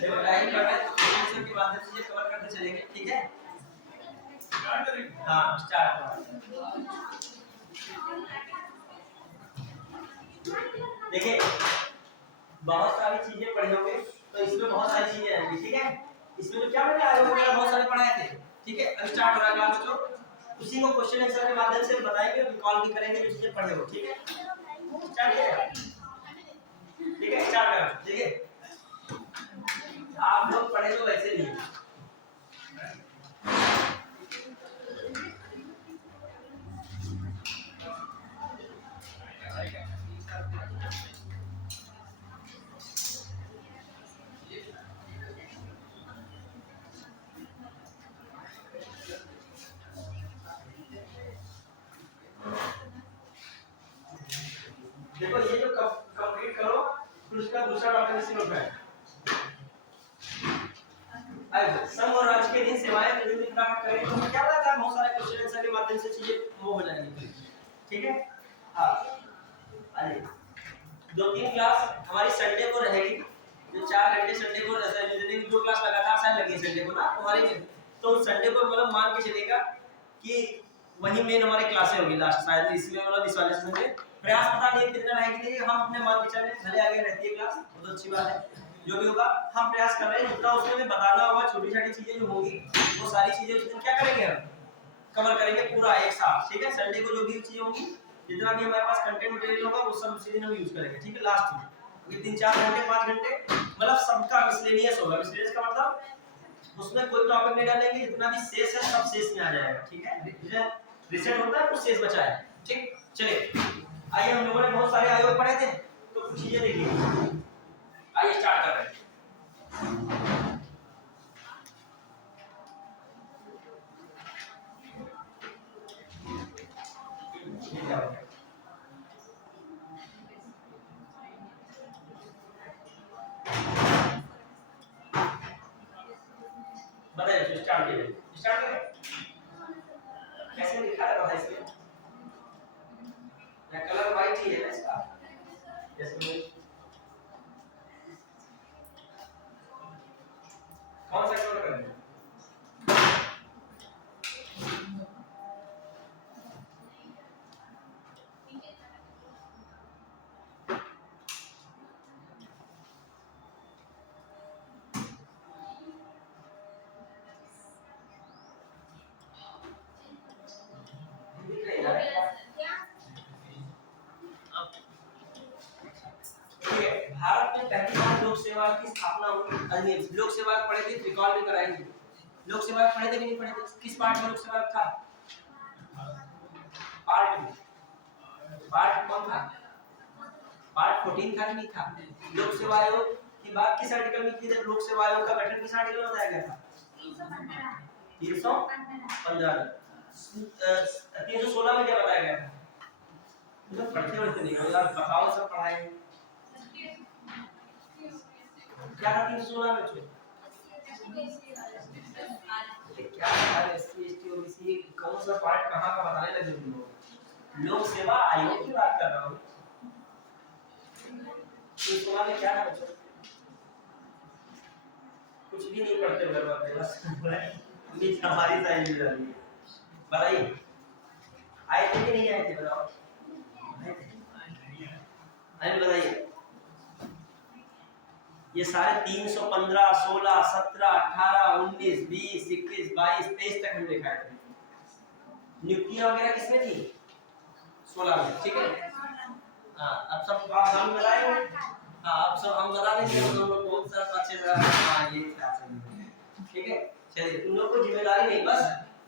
देखो टाइम कर रहे हैं तो इस के माध्यम से कवर करते चलेंगे, ठीक है? स्टार्ट करेंगे। हाँ स्टार्ट। देखिए बहुत सारी चीजें पढ़े होंगे तो इसमें बहुत सारी चीजें आएंगी, ठीक है? इसमें तो क्या मैंने आगे वगैरह बहुत सारे पढ़ाए थे, ठीक है? अब स्टार्ट हो रहा है क्लास बच्चों, उसी को क्वेश्चन आंसर के माध्यम से बताएंगे, रिकॉल भी करेंगे जो चीजें पढ़े हो, ठीक है? स्टार्ट करें, ठीक है? स्टार्ट करें, ठीक है? आप लोग पढ़े तो वैसे नहीं देखो ये जो कंप्लीट करो फिर उसका दूसरा टॉपिक इसी में है। अब सम और आज के दिन सेवाएं जरूर प्राप्त करें तो क्या पता बहुत सारे क्वेश्चन आंसर के माध्यम से चीजें वो हो जाएंगी, ठीक है? हां अरे 2-3 क्लास हमारी संडे को रहेगी, जो 4 घंटे संडे को रहता जो क्लास लगातार शायद लगी संडे को ना हमारी में, तो संडे को मतलब मान के चलेगा कि वही मेन हमारी क्लासें होगी लास्ट शायद इसमें मतलब इस वाले सेशन में प्रयास पता नहीं कितना रहेगी, लेकिन हम अपने मान के चले भले आगे रहती है क्लास बहुत अच्छी बात है, जो भी होगा हम प्रयास कर रहे हैं जितना उसमें भी बताना होगा, छोटी-छोटी चीजें जो होंगी वो सारी चीजें उस दिन क्या करेंगे हम कवर करेंगे पूरा एक साथ, ठीक है? संडे को जो भी चीजें होंगी जितना भी हमारे पास कंटेंट मटेरियल होगा वो सब उसी दिन हम यूज करेंगे, ठीक है? लास्ट में ये 3-4 घंटे 5 घंटे मतलब सबका मिसलेनियस होगा। मिसलेनियस का मतलब उसमें कोई टॉपिक नहीं डालेंगे, जितना भी शेष है सब शेष में आ जाएगा, ठीक है? रिसेट होता है कुछ शेष बचा है, ठीक? चलिए आइए हम लोगों ने बहुत सारे आयोग पढ़े थे तो कुछ चीजें देखिए, आइए स्टार्ट कर रहे हैं। बताइए स्टार्ट करें, स्टार्ट करें कैसे लिखा है बताइए इसमें या कलर वाइट ही है ना इसका, जैसे कौन सा कलर करें? भारत में पहली बार लोक सेवा की स्थापना हुई। लोक सेवा पढ़े थे, रिकॉल भी कराएंगे। लोक सेवा पढ़े थे कि नहीं पढ़े थे? किस पार्ट में लोक सेवा था? पार्ट कौन था? पार्ट 14 था कि नहीं था? लोक सेवा आयोग की बात किस आर्टिकल में की थी? लोक सेवा आयोग का गठन किस आर्टिकल में बताया गया था? 315 316 में क्या बताया गया था? मतलब पढ़ते वैसे नहीं हो यार, बताओ सब पढ़ाए क्या था 316 में? क्या यार एससी एसटी ओबीसी कौन सा पार्ट कहां का बताने लगे तुम लोग? लोक सेवा आयोग की बात कर रहा हूं। इस सवाल में क्या है बच्चों? कुछ भी नहीं पढ़ते घर वाले, बस नीच हमारी साइड में डाली। बताइए आए थे कि नहीं आए थे? बताओ आए बताइए। ये सारे 315 16 17 18 19 20 21 22 23 तक हम लिखा है। नियुक्तियां वगैरह किसमें थी? 16 में, ठीक है? हां अब सब आप हम बताएंगे। हां अब सब हम बता देंगे तो हम लोग बहुत सारा अच्छे से हां ये क्या सही है, ठीक है? चलिए तुम लोग को जिम्मेदारी नहीं, बस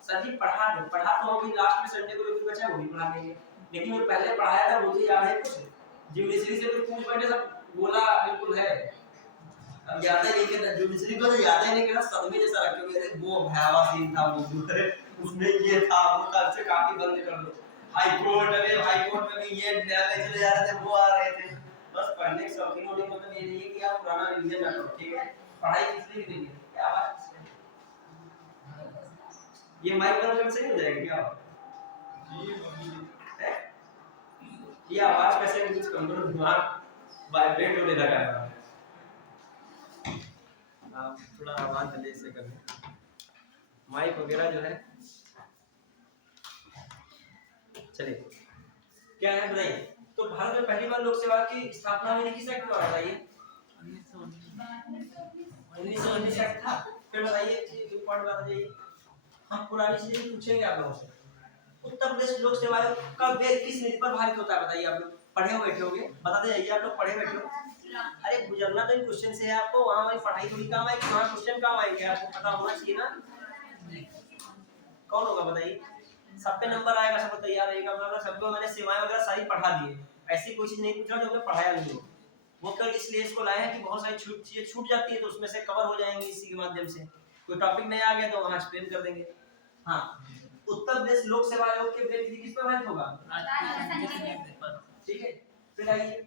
सर जी पढ़ा दो, पढ़ा तो होगी लास्ट में संडे को जो भी बचा है वो भी पढ़ा देंगे, लेकिन वो पहले पढ़ाया था वो तो याद है कुछ? ज्योमेट्री से तो पूछ पढ़ने सब बोला बिल्कुल है, अब याद ही नहीं करना, ज्योमेट्री को तो याद ही नहीं करना, सदमे जैसा रखोगे। अरे वो भयावह सीन था वो दूसरे उसमें ये था वो था, से काफी बंद कर लो। हाई कोर्ट, अरे हाई कोर्ट में भी ये न्यायालय चले जा रहे थे, वो आ रहे थे, पढ़ने के शौकीन होने का मतलब ये नहीं है कि आप पुराना रिवीजन ना करो, ठीक है। पढ़ाई इसलिए भी नहीं है। क्या आवाज ये माइक बंद सही हो जाएगा क्या? है? ये आवाज कैसे कुछ कम करो, दिमाग वाइब्रेट होने लगा है। आप थोड़ा आवाज जल्दी से कर लें, माइक वगैरह जो है। चलिए क्या है बताइए। तो भारत में पहली बार लोक सेवा की स्थापना हुई किस एक्ट द्वारा बताइए? 1919 एक्ट था। फिर बताइए इंपॉर्टेंट बात बताइए, हम पुरानी चीजें पूछेंगे आप लोगों से। उत्तर प्रदेश लोक सेवा आयोग का व्यय किस नीति पर भारित होता है बताइए। आप लोग पढ़े हुए बैठे होंगे, बताते जाइए। आप लोग पढ़े बैठे हो, अरे गुजरना तो इन क्वेश्चन से है आपको, वहां हमारी पढ़ाई थोड़ी काम आएगी, वहां क्वेश्चन काम आएंगे, आपको पता होना चाहिए ना। कौन होगा बताइए? सब पे नंबर आएगा, सब तैयार रहेगा, मतलब सबको मैंने सेवाएं वगैरह सारी पढ़ा दी है। ऐसी कोई चीज नहीं पूछ रहा जो हमने पढ़ाया नहीं हो। वो कल इसलिए इसको लाए हैं कि बहुत सारी चीजें छूट जाती है, तो उसमें से कवर हो जाएंगी इसी के माध्यम से। कोई टॉपिक नहीं आ गया तो वहां एक्सप्लेन कर देंगे। हाँ, उत्तर प्रदेश लोक सेवा आयोग के व्यय किस पर भारित होगा? ठीक है। फिर आइए,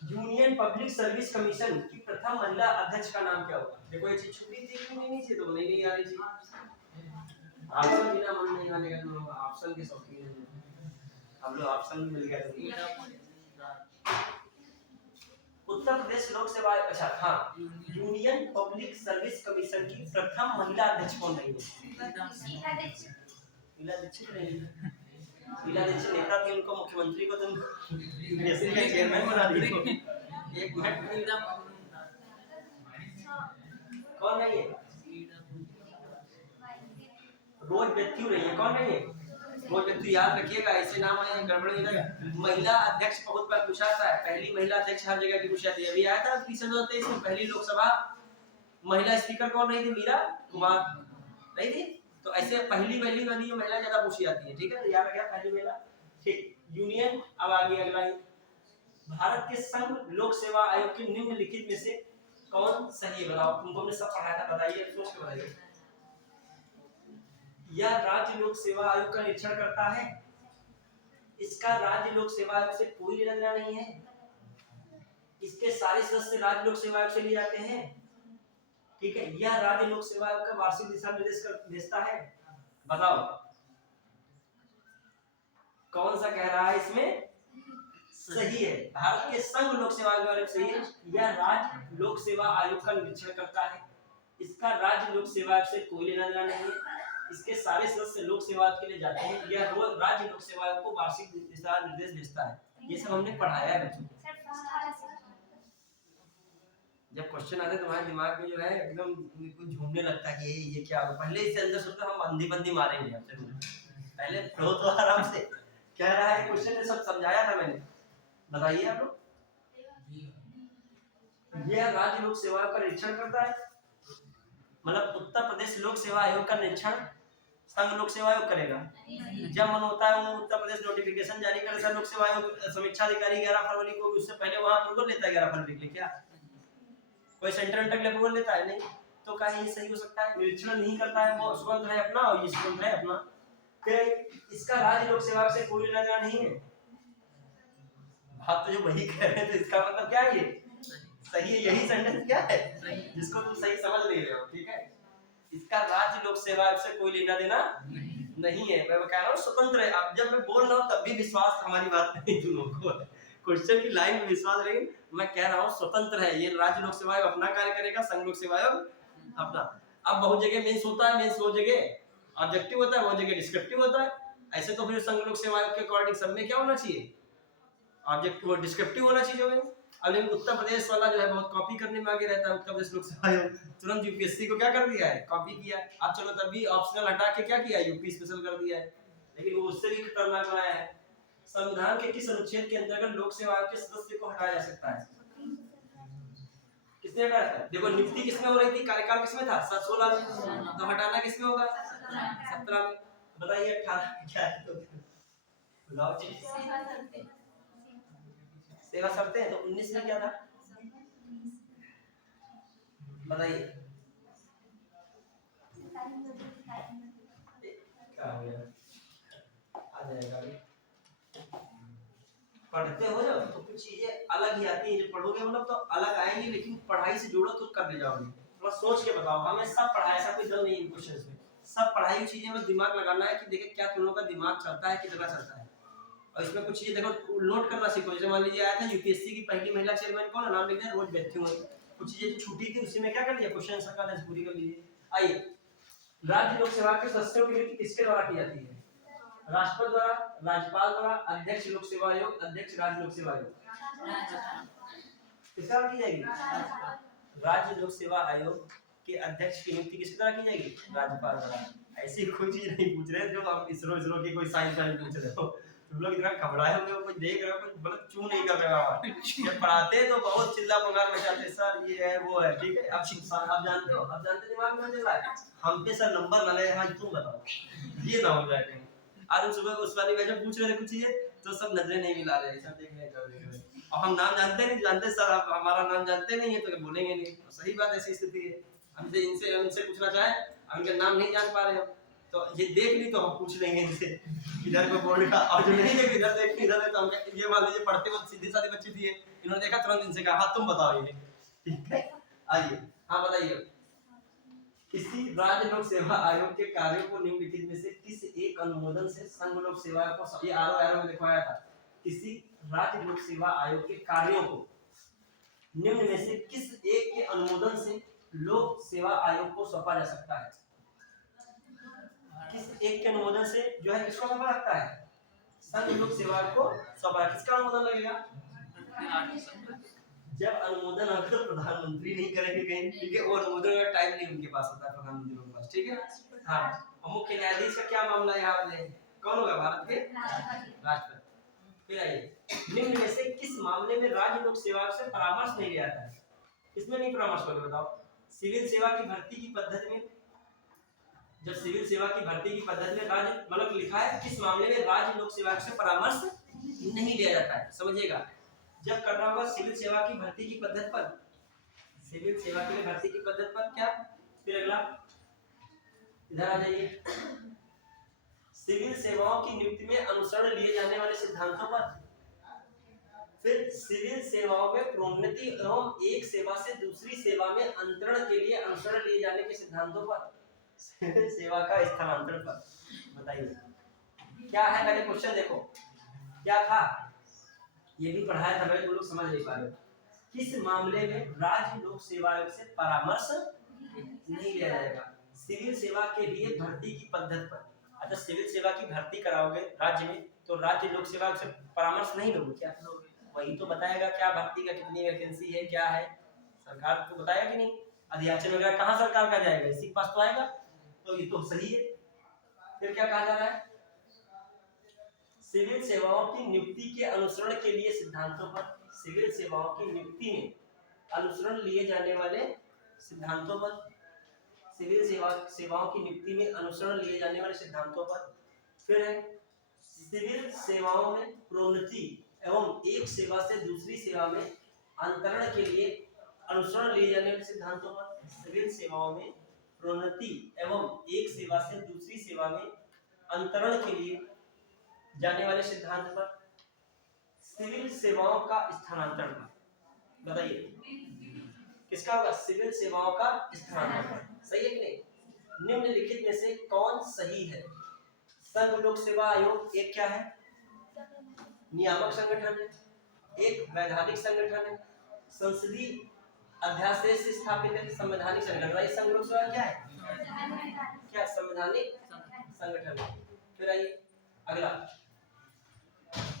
यूनियन पब्लिक सर्विस कमीशन की प्रथम महिला अध्यक्ष का नाम क्या होगा? देखो ये चीज छुट्टी थी क्यों नहीं थी, तो नहीं आ रही थी। ऑप्शन बिना मन नहीं मानेगा, तुम लोग ऑप्शन के शौकीन हैं। अब लोग ऑप्शन मिल गया तो उत्तर प्रदेश लोक सेवा, अच्छा हाँ, यूनियन पब्लिक सर्विस कमीशन की प्रथम महिला अध्यक्ष कौन रही है? शीला दीक्षित रही। शीला दीक्षित नेता थी, उनको मुख्यमंत्री को तुम यूपीएससी का चेयरमैन बना दी। एक मिनट, कौन नहीं है? रोज व्यक्ति रही है, कौन नहीं है? रोज व्यक्ति याद रखिएगा, ऐसे नाम आए गड़बड़ नहीं लगा। महिला अध्यक्ष बहुत बार पूछा था, पहली महिला अध्यक्ष हर जगह की पूछा थी। अभी आया था 2023 में पहली लोकसभा महिला स्पीकर कौन रही थी? मीरा कुमार नहीं थी। तो ऐसे पहली वाली महिला ज्यादा पूछी जाती है, ठीक है, याद रखिएगा पहली महिला। ठीक, यूनियन। अब आगे अगला, भारत के संघ लोक सेवा आयोग के निम्नलिखित में से कौन सही है? बताओ, तुमको हमने सब पढ़ाया था, बताइए, सोच के बताइए। यह राज्य लोक सेवा आयोग का निरीक्षण करता है, इसका राज्य लोक सेवा आयोग से कोई लेना देना नहीं है, इसके सारे सदस्य राज्य लोक सेवा आयोग से लिए जाते हैं, ठीक है। यह राज्य लोक सेवा आयोग का वार्षिक दिशा निर्देश भेजता है। बताओ कौन सा कह रहा है इसमें सही है? भारत के संघ लोक सेवा आयोग सही है। यह राज्य लोक सेवा आयोग का निरीक्षण करता है, इसका राज्य लोक सेवा आयोग से कोई लेना देना नहीं है, इसके सारे सदस्य लोक सेवा आयोग के लिए जाते हैं, यह राज्य लोक सेवा आयोग को वार्षिक दिशा निर्देश भेजता है। ये सब हमने पढ़ाया है बच्चों। जब क्वेश्चन आते तुम्हारे दिमाग में जो है एकदम कुछ झूमने लगता है कि ये क्या होगा। पहले इससे अंदर सोचते हम अंधी बंदी मारेंगे आपसे, पहले पढ़ो तो आराम से। कह रहा है क्वेश्चन ने सब समझाया था मैंने, बताइए आप लोग। यह राज्य लोक सेवा आयोग का निरीक्षण करता है, मतलब उत्तर प्रदेश लोक सेवा आयोग का निरीक्षण संघ लोक सेवा आयोग करेगा। जब मन होता है वो उत्तर प्रदेश नोटिफिकेशन जारी करेगा, लोक सेवा आयोग समीक्षा अधिकारी 11 फरवरी को, उससे पहले वहां अप्रूवल लेता है 11 फरवरी के लिए। क्या कोई सेंट्रल तक अप्रूवल लेता है? नहीं। तो क्या ये सही हो सकता है? निरीक्षण नहीं करता है, वो स्वतंत्र है अपना और ये स्वतंत्र है अपना। फिर इसका राज्य लोक सेवा से कोई लेना देना नहीं है। बात तो जो वही कह रहे हैं, तो इसका मतलब क्या है? ये सही है, यही सेंटेंस क्या है जिसको तुम सही समझ नहीं रहे हो, ठीक है। इसका राज्य लोक सेवा आयोग से कोई लेना देना नहीं है। मैं कह रहा हूँ स्वतंत्र है। अब जब मैं बोल रहा हूँ तब भी विश्वास हमारी बात नहीं, तुम लोगों को क्वेश्चन की लाइन में विश्वास रहेगी। मैं कह रहा हूँ स्वतंत्र है, ये राज्य लोक सेवा आयोग अपना कार्य करेगा, संघ लोक सेवा आयोग अपना। अब बहुत जगह मेंस होता है, मेंस वो जगह ऑब्जेक्टिव होता है, वो जगह डिस्क्रिप्टिव होता है। ऐसे तो फिर संघ लोक सेवा आयोग के अकॉर्डिंग सब में क्या होना चाहिए? ऑब्जेक्टिव और डिस्क्रिप्टिव होना चाहिए। अब लेकिन उत्तर प्रदेश वाला जो है बहुत कॉपी करने में आगे रहता है। उत्तर प्रदेश लोक सेवा आयोग तुरंत यूपीएससी को क्या कर दिया है? कॉपी किया। अब चलो तभी ऑप्शनल हटा के क्या किया? यूपी स्पेशल कर दिया है। लेकिन वो उससे भी खतरनाक बनाया है। संविधान के किस अनुच्छेद के अंतर्गत लोक सेवा आयोग के सदस्य को हटाया जा सकता है? किसने हटाया था? देखो नियुक्ति किसमें हो रही थी, कार्यकाल किसमें था? 16 में। तो हटाना किसमें होगा? 17 में। बताइए 18 क्या है? तो सेवा शर्तें हैं, तो 19 में क्या था बताइए? क्या हो गया? आ जाएगा अभी। पढ़ते हो जब तो कुछ चीजें अलग ही आती हैं, जब पढ़ोगे मतलब तो अलग आएंगी, लेकिन पढ़ाई से जोड़ो तो कर ले जाओगे। थोड़ा सोच के बताओ, हमें सब पढ़ा ऐसा कोई दम नहीं क्वेश्चंस में, सब पढ़ाई की चीजें में दिमाग लगाना है कि देखे क्या तुम लोगों का दिमाग चलता है, कितना चलता है। और इसमें कुछ चीजें देखो नोट करना सीखो। जैसे मान लीजिए आया था यूपीएससी की पहली महिला चेयरमैन कौन है, नाम लिख दिया, रोज बैठती हूँ। कुछ चीजें छूटी थी उसी में क्या कर लिया, क्वेश्चन सरकार ने पूरी कर लीजिए। आइए, राज्य लोक सेवा के सदस्यों की नियुक्ति किसके द्वारा की जाती है? राष्ट्रपति द्वारा, राज्यपाल द्वारा, अध्यक्ष लोक सेवा आयोग, अध्यक्ष राज्य लोक सेवा आयोग। किसका की जाएगी? राज्य लोक सेवा आयोग के अध्यक्ष की नियुक्ति किसके द्वारा की जाएगी? राज्यपाल द्वारा। ऐसी कोई चीज नहीं पूछ रहे जो हम इसरो की कोई साइंस वाली पूछ रहे हो। तुम लोग इतना घबराए होंगे, कुछ देख रहे हो, कुछ मतलब चू नहीं कर रहे हो। जब पढ़ाते तो बहुत चिल्ला पुकार मचाते, सर ये है वो है, ठीक है। अब जानते हो, अब जानते दिमाग में चल रहा है हम पे सर नंबर ना ले, हाँ तुम बताओ, ये ना हो जाए कहीं। आज सुबह उस वाली वजह पूछ रहे थे कुछ चीजें तो सब नजरें नहीं मिला रहे, सब देख रहे। और हम नाम जानते नहीं, जानते सर आप हमारा नाम जानते नहीं है तो बोलेंगे नहीं, तो सही बात ऐसी स्थिति है। हमसे इनसे पूछना चाहे, उनके नाम नहीं जान पा रहे हो तो ये देख ली तो हम पूछ लेंगे इनसे इधर को बोर्ड का, और जो नहीं देख इधर देख इधर तो हम ये मान लीजिए पढ़ते वक्त सीधी सादी बच्ची थी, इन्होंने देखा तुरंत इनसे कहा हाँ तुम बताओ ये, ठीक है। आइए, हाँ बताइए, किसी राज्य लोक सेवा आयोग के कार्यों को निम्नलिखित में से किस एक अनुमोदन से संघ लोक सेवा को, ये आरो में दिखाया था, किसी राज्य लोक सेवा आयोग के कार्यों को निम्न में से किस एक के अनुमोदन से लोक सेवा आयोग को सौंपा जा सकता है? किस एक के अनुमोदन से जो है किसको सौंपा सकता है? संघ लोक सेवा को सौंपा। किसका अनुमोदन लगेगा? जब अनुमोदन अगर प्रधानमंत्री नहीं करेंगे कहीं, ठीक है, और अनुमोदन का टाइम नहीं उनके पास होता है प्रधानमंत्री के पास, ठीक है। हाँ, मुख्य न्यायाधीश का क्या मामला है आपने, कौन होगा? भारत के राष्ट्रपति। फिर आइए, निम्न में से किस मामले में राज्य लोक सेवा से परामर्श नहीं लिया जाता है? किसमें नहीं परामर्श होगा बताओ? सिविल सेवा की भर्ती की पद्धति में, जब सिविल सेवा की भर्ती की पद्धति में राज्य मतलब लिखा है किस मामले में राज्य लोक सेवा से परामर्श नहीं लिया जाता है, समझिएगा। जब करना होगा सिविल सेवा की भर्ती की पद्धति पर, सिविल सेवा की भर्ती की पद्धति पर क्या, फिर अगला इधर आ जाइए, सिविल सेवाओं की नियुक्ति में अनुसरण लिए जाने वाले सिद्धांतों पर, फिर सिविल सेवाओं में प्रोन्नति एवं एक सेवा से दूसरी सेवा में अंतरण के लिए अनुसरण लिए जाने के सिद्धांतों पर, सिविल सेवा का स्थानांतरण पर। बताइए क्या है? पहले क्वेश्चन देखो क्या था, ये भी पढ़ाया था भाई, तुम लोग समझ नहीं पा रहे। किस मामले में राज्य लोक सेवा आयोग से परामर्श नहीं लिया जाएगा? सिविल सेवा के लिए भर्ती की पद्धति पर। अच्छा, सिविल सेवा की भर्ती कराओगे राज्य में तो राज्य लोक सेवा से परामर्श नहीं लोगे क्या? वही तो बताएगा क्या भर्ती का कितनी वैकेंसी है, क्या है, सरकार को बताएगा कि नहीं? अधियाचन वगैरह कहाँ सरकार का जाएगा, इसी के पास तो आएगा, तो ये तो सही है। फिर क्या कहा जा रहा है? सिविल सेवाओं की नियुक्ति के अनुसरण के लिए सिद्धांतों पर, सिविल सेवाओं की नियुक्ति में अनुसरण लिए जाने वाले सिद्धांतों पर, सिविल सेवाओं की नियुक्ति में अनुसरण लिए जाने वाले सिद्धांतों पर। फिर है सिविल सेवाओं में प्रोन्नति एवं एक सेवा से दूसरी सेवा में अंतरण के लिए अनुसरण लिए जाने वाले सिद्धांतों पर, सिविल सेवाओं में प्रोन्नति एवं एक सेवा से दूसरी सेवा में अंतरण के लिए जाने वाले सिद्धांत पर, सिविल सेवाओं का स्थानांतरण पर। बताइए किसका होगा? सिविल सेवाओं का स्थानांतरण, सही है कि नहीं? निम्नलिखित में से कौन सही है? संघ लोक सेवा आयोग एक क्या है? नियामक संगठन है, एक वैधानिक संगठन है, संसदीय अध्यादेश से स्थापित है, संवैधानिक संगठन। संघ लोक सेवा क्या है? क्या संवैधानिक संगठन है। फिर आइए अगला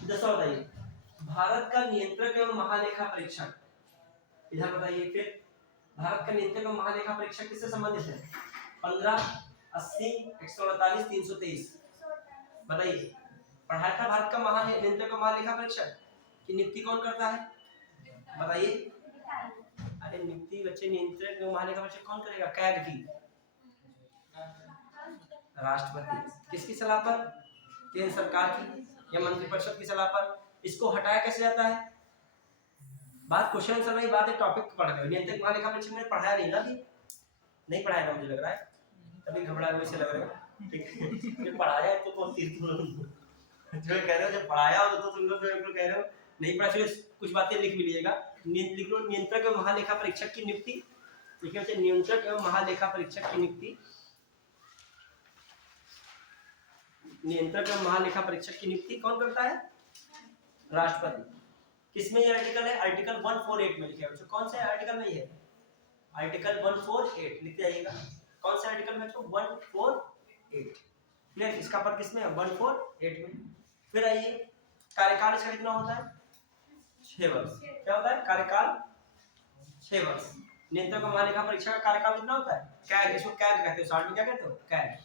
10वां बताइए, भारत का नियंत्रक एवं महालेखा परीक्षक, इधर बताइए। फिर भारत का नियंत्रक एवं महालेखा परीक्षक किससे संबंधित है? 15, 80, 148, 323। बताइए पढ़ाया था भारत का नियंत्रक एवं महालेखा परीक्षक की नियुक्ति कौन करता है? बताइए। अरे नियुक्ति बच्चे नियंत्रक एवं महालेखा परीक्षक कौन करेगा? कैग की, राष्ट्रपति। किसकी सलाह पर? केंद्र सरकार की या मंत्रिपरिषद की सलाह पर। इसको हटाया कैसे जाता है? बात क्वेश्चन आंसर नहीं, बात है टॉपिक पढ़ रहे हो। नियंत्रक महालेखा परीक्षक में पढ़ाया नहीं ना, नहीं पढ़ाया था, मुझे लग रहा है तभी घबरा हुए से लग रहा है, ठीक है। पढ़ाया है तो कौन तीर जो कह रहे हो, जब पढ़ाया हो तो तुम लोग कह रहे हो नहीं पढ़ा फिर कुछ बातें लिख भी लीजिएगा। लिख लो नियंत्रक एवं महालेखा परीक्षक की नियुक्ति। देखिए बच्चे नियंत्रक एवं महालेखा परीक्षक की नियुक्ति, नियंत्रक एवं महालेखा परीक्षक की नियुक्ति कौन करता है? राष्ट्रपति। किसमें ये आर्टिकल है? आर्टिकल 148 में लिखा है। कौन से आर्टिकल में ये है? आर्टिकल 148 लिख जाइएगा। कौन से आर्टिकल में? 148। क्लियर? इसका पद किसमें है? 148 में। फिर आइए कार्यकाल इसका कितना होता है? 6 वर्ष। क्या होता है? कार्यकाल 6 वर्ष। नियंत्रक एवं महालेखा परीक्षा का कार्यकाल कितना होता है? कैग, इसको कैग कहते हो, शॉर्ट में क्या कहते हो? कैग।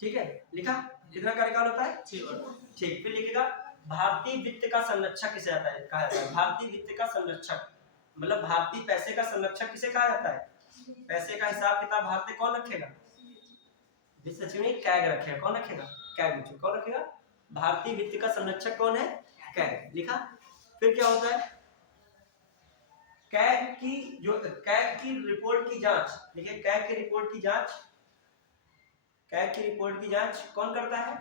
ठीक है, लिखा? कितना कार्यकाल होता है? 6 वर्ष। ठीक, फिर लिखेगा भारतीय वित्त का संरक्षक किसे आता है? कहा जाता है भारतीय वित्त का संरक्षक, मतलब भारतीय पैसे का संरक्षक किसे कहा जाता है? पैसे का हिसाब किताब भारतीय कौन रखेगा? वित्त सचिव ने कैग रखेगा। कौन रखेगा? कैग। कौन रखेगा? भारतीय वित्त का संरक्षक कौन है? कैग। लिखा? फिर क्या होता है? कैग की रिपोर्ट की जांच, देखिए कैग की रिपोर्ट की जांच, कैग की रिपोर्ट की जांच कौन करता है?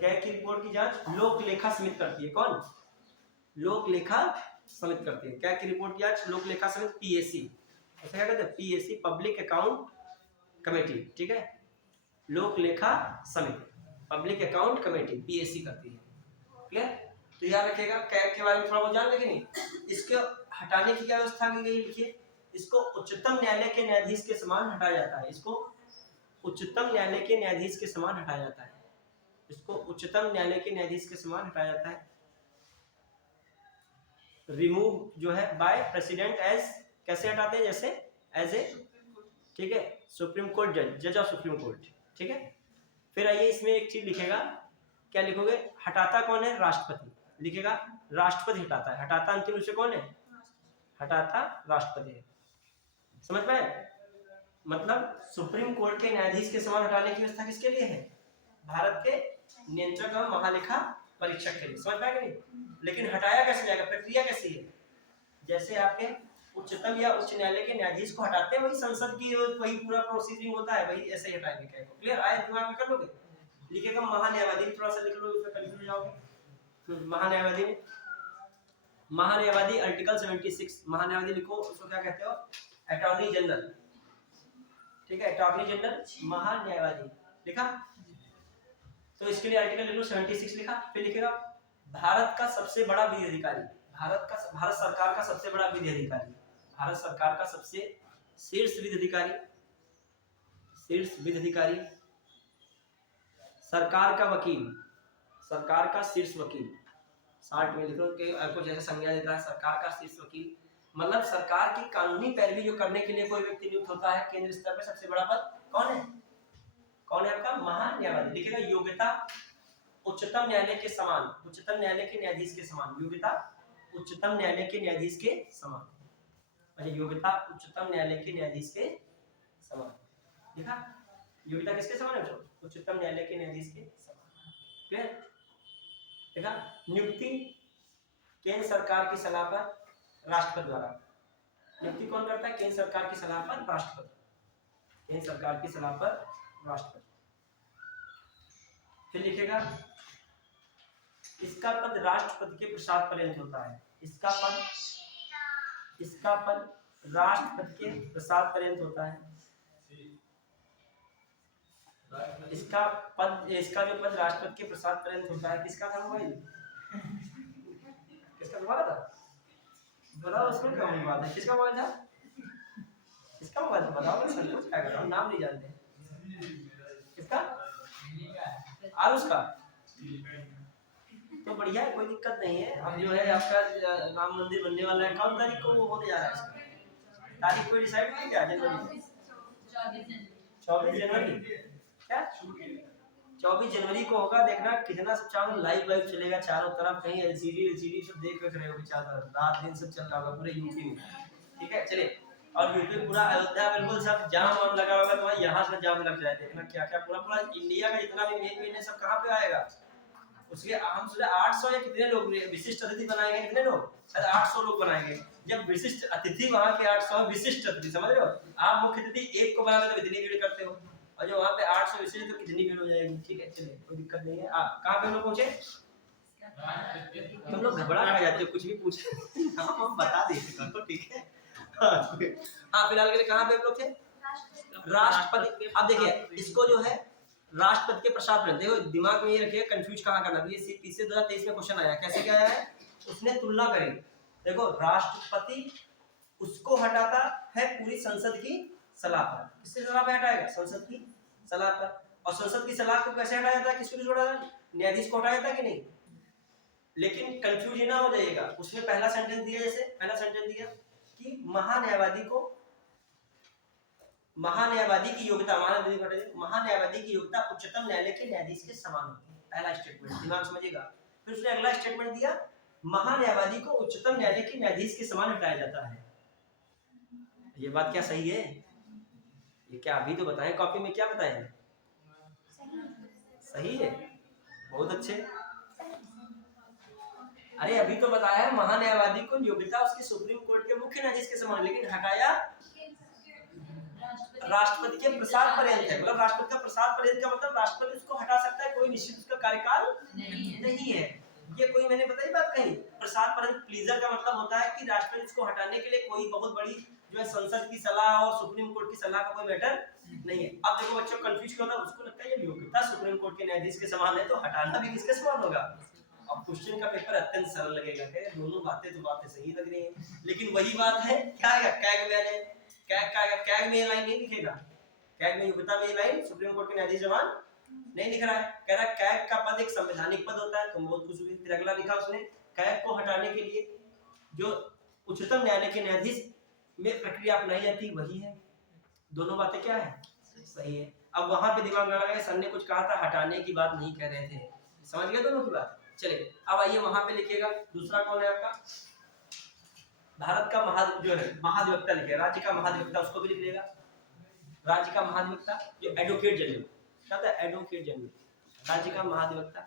कैग की रिपोर्ट की जांच लोक लेखा समिति करती है। कौन? लोक लेखा समिति करती है। कैग की रिपोर्ट की जांच लोक लेखा समिति, पीएसी। ऐसा क्या कहते हैं? PAC, public account committee. ठीक है, लोक लेखा समिति, पब्लिक अकाउंट कमेटी, पीएसी करती है। क्लियर? तो याद रखिएगा कैग के बारे में थोड़ा बहुत जान लेंगे। नहीं, इसके हटाने की क्या व्यवस्था की गई? लिखिए, इसको उच्चतम न्यायालय के न्यायाधीश के समान हटाया जाता है। इसको उच्चतम न्यायालय के न्यायाधीश के समान हटाया जाता है। इसको उच्चतम न्यायालय के न्यायाधीश के समान हटाया जाता है। रिमूव जो है बाय प्रेसिडेंट एज, कैसे हटाते हैं? जैसे एज ए, ठीक है, सुप्रीम कोर्ट जज, जज ऑफ सुप्रीम कोर्ट। ठीक है, फिर आइए इसमें एक चीज लिखेगा, क्या लिखोगे? हटाता कौन है? राष्ट्रपति। लिखेगा राष्ट्रपति हटाता है। हटाता अंतिम रूप से कौन है? हटाता राष्ट्रपति है। समझ पाए? मतलब सुप्रीम कोर्ट के न्यायाधीश के समान हटाने की व्यवस्था किसके लिए है? भारत के नियंत्रक एवं महालेखा परीक्षक के लिए। समझ पाए कि नहीं? लेकिन हटाया कैसे जाएगा? प्रक्रिया कैसी है? जैसे आपके उच्चतम या उच्च न्यायालय के न्यायाधीश को हटाते हैं, वही संसद की वही पूरा प्रोसीजरिंग होता है, वही ऐसे ही हटाएंगे। क्या क्लियर आया? दिमाग में कर लोगे? लिखेगा महान्यायवादी, थोड़ा सा लिख लो, इसमें कंफ्यूज हो जाओगे। महान्यायवादी, महान्यायवादी आर्टिकल 76। महान्यायवादी लिखो, उसको क्या कहते हो? Attorney general. ठीक है, अटॉर्नी जनरल, महान्यायवादी। लिखा? तो इसके लिए आर्टिकल लिख लो 76 लिखा। फिर लिखेगा भारत का सबसे बड़ा विधि अधिकारी, भारत सरकार का सबसे बड़ा विधि अधिकारी, भारत सरकार का सबसे शीर्ष विधि अधिकारी, शीर्ष विधि अधिकारी, सरकार का वकील, सरकार का शीर्ष वकील। 60 में लिखो कि आपको जैसे संज्ञा देता है सरकार का शीर्ष वकील, मतलब सरकार की कानूनी पैरवी जो करने के लिए कोई व्यक्ति नियुक्त होता है केंद्र स्तर पर, सबसे बड़ा पद कौन है? कौन है आपका? महान्यायवादी। लिखेगा योग्यता उच्चतम न्यायालय के समान, उच्चतम न्यायालय के न्यायाधीश के समान, योग्यता उच्चतम न्यायालय के न्यायाधीश के समान। अच्छा, योग्यता उच्चतम न्यायालय के न्यायाधीश के समान। लिखा? योग्यता किसके समान है? उच्चतम न्यायालय के न्यायाधीश के समान। क्लियर? देखा? नियुक्ति केंद्र सरकार की सलाह पर राष्ट्रपति द्वारा। नियुक्ति कौन करता है? केंद्र सरकार की सलाह पर राष्ट्रपति, केंद्र सरकार की सलाह पर राष्ट्रपति। फिर लिखेगा इसका पद राष्ट्रपति के प्रसाद पर्यंत होता है। इसका पद राष्ट्रपति के प्रसाद पर्यंत होता है। इसका जो पद राष्ट्रपति के प्रसाद पर्यंत होता है, किसका था मोबाइल? किसका मोबाइल था? बताओ, उसमें क्या मोबाइल था? किसका मोबाइल था? किसका मोबाइल था? बताओ, मैं संतोष क्या कर रहा हूँ, नाम नहीं जानते। किसका? आरुष का? तो बढ़िया है, कोई दिक्कत नहीं है। अब जो है आपका राम मंदिर बनने वाला है, कौन तारीख को वो होने जा रहा है? तारीख कोई डिसाइड नहीं किया? जनवरी 24 जनवरी क्या? 24 जनवरी को होगा। देखना कितना सब चारों लाइव चलेगा चारों तरफ, कहीं एलसीडी सब देख रहे हो चारों तरफ, रात दिन सब चल रहा होगा पूरे यूपी में। ठीक है, चलिए। और यूपी पूरा अयोध्या बिल्कुल सब जाम वाम लगा होगा, तो यहाँ से जाम लग जाए। देखना क्या क्या पूरा इंडिया का जितना भी मेन है सब कहाँ पे आएगा। उसके हम सोचे 800 या कितने लोग विशिष्ट अतिथि बनाएंगे? कितने लोग? शायद 800 लोग बनाएंगे। जब विशिष्ट अतिथि वहाँ के 800 विशिष्ट अतिथि, समझ रहे हो? आप मुख्य अतिथि एक को बनाते तो इतनी भीड़ करते हो, और जो वहाँ पे 800 विशिष्ट तो कितनी भीड़ हो जाएगी। ठीक है, चलिए, कोई दिक्कत नहीं है। कहाँ पे लोग पहुँचे? तुम लोग घबरा कर जाते हो कुछ भी पूछ हम बता देते करो, ठीक है। हाँ फिलहाल के लिए कहाँ पे हम लोग थे? राष्ट्रपति। अब देखिए इसको जो है राष्ट्रपति के प्रसाद पर, देखो दिमाग में ये रखिए, कंफ्यूज कहाँ करना। ये पिछले 2023 में क्वेश्चन आया, कैसे क्या आया है? उसने तुलना करी। देखो राष्ट्रपति उसको हटाता है पूरी संसद की सलाह पर। किसकी सलाह पे हटाएगा? संसद की सलाह पर। और संसद की सलाह को कैसे हटाया जाता है? किसको जोड़ा जाता है? न्यायाधीश को हटाया जाता है कि नहीं? लेकिन कंफ्यूज ना हो जाइएगा, उसने पहला सेंटेंस दिया, जैसे पहला सेंटेंस दिया कि महान्यायवादी की योग्यता, महान्यायवादी की योग्यता उच्चतम न्यायालय के न्यायाधीश के समान होती है। पहला स्टेटमेंट दिमाग समझिएगा। फिर उसने अगला स्टेटमेंट दिया, महान्यायवादी को उच्चतम न्यायालय के न्यायाधीश के समान हटाया जाता है। ये बात क्या सही है? ये क्या अभी तो बताएं, कॉपी में क्या बताएं? सही है, बहुत अच्छे। अरे अभी तो बताया है महान्यायवादी को योग्यता उसके सुप्रीम कोर्ट के मुख्य न्यायाधीश के समान, लेकिन हटाया राष्ट्रपति के प्रसाद पर्यंत है। मतलब राष्ट्रपति का प्रसाद पर्यंत का मतलब राष्ट्रपति उसको हटा सकता है, कोई निश्चित उसका कार्यकाल नहीं है। ये कोई मैंने बताई बात कही? प्रसाद पर्यंत प्लीजर का मतलब होता है कि राष्ट्रपति इसको हटाने के लिए कोई बहुत बड़ी जो है संसद की सलाह और सुप्रीम कोर्ट की सलाह का कोई मैटर नहीं है। अब देखो बच्चों कंफ्यूज क्यों होता है? उसको लगता है ये योग्यता सुप्रीम कोर्ट के न्यायाधीश के समान है तो हटाना भी किसके समान होगा? अब क्वेश्चन का पेपर अत्यंत सरल लगेगा, दोनों बातें तो बातें सही लग रही हैं, लेकिन वही बात है क्या आएगा? कैग में आ जाए। कैग का आएगा, कैग में ये लाइन नहीं दिखेगा। कैग में योग्यता में ये लाइन सुप्रीम कोर्ट के न्यायाधीश समान नहीं लिख रहा है। कह रहा है कैग का पद एक संवैधानिक पद होता है। तुम बहुत खुश हुए। फिर अगला लिखा उसने, कैग को हटाने के लिए जो उच्चतम न्यायालय के न्यायाधीश में प्रक्रिया अपनाई जाती वही है। दोनों बातें क्या है? सही है। अब वहां पे दिमाग लगा है, सर ने कुछ कहा था, हटाने की बात नहीं कह रहे थे। समझ गए दोनों की बात? चलिए अब आइए वहां पे लिखिएगा। दूसरा कौन है आपका? भारत का जो है महाधिवक्ता लिखे, राज्य का महाधिवक्ता, उसको भी लिख लेगा। राज्य का महाधिवक्ता जो एडवोकेट जनरल, क्या था? एडवोकेट जनरल, राज्य का महाधिवक्ता,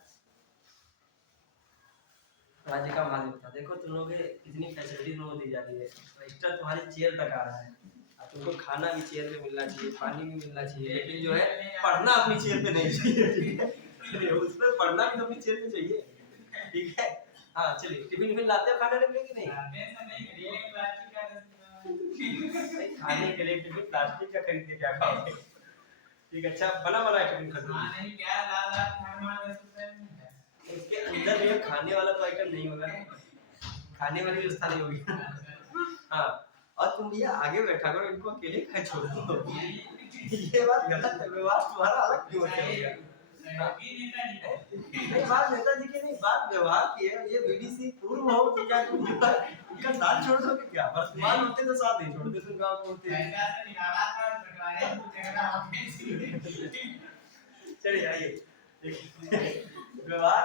राज्य का महाधिवक्ता। देखो तुम लोग कितनी फैसिलिटी तुमको दी जा रही है। रजिस्टर तुम्हारी चेयर तक आ रहा है, तुमको खाना भी चेयर पे मिलना चाहिए, पानी भी मिलना चाहिए, लेकिन जो है पढ़ना अपनी चेयर पे नहीं चाहिए, ठीक है? उसमें पढ़ना भी तो अपनी चेयर पे चाहिए, ठीक है? हाँ चलिए, टिफिन लाते हो खाने रखने की नहीं? खाने के लिए टिफिन प्लास्टिक का खरीद के क्या खाओगे? ठीक है, अच्छा बना टिफिन खरीदो। इसके अंदर जो खाने वाला तो आइटम नहीं होगा, खाने वाली व्यवस्था नहीं होगी। हाँ, और तुम भैया आगे बैठा करो, इनको अकेले खा छोड़ दो। ये बात गलत है, व्यवहार तुम्हारा अलग क्यों हो गया? नहीं बात नेताजी की नहीं, बात व्यवहार की है। ये बीडीसी पूर्व हो तो क्या तुम उनका साथ छोड़ दोगे क्या? वर्तमान होते तो साथ नहीं छोड़ते, तुम गांव होते। चलिए आइए, व्यवहार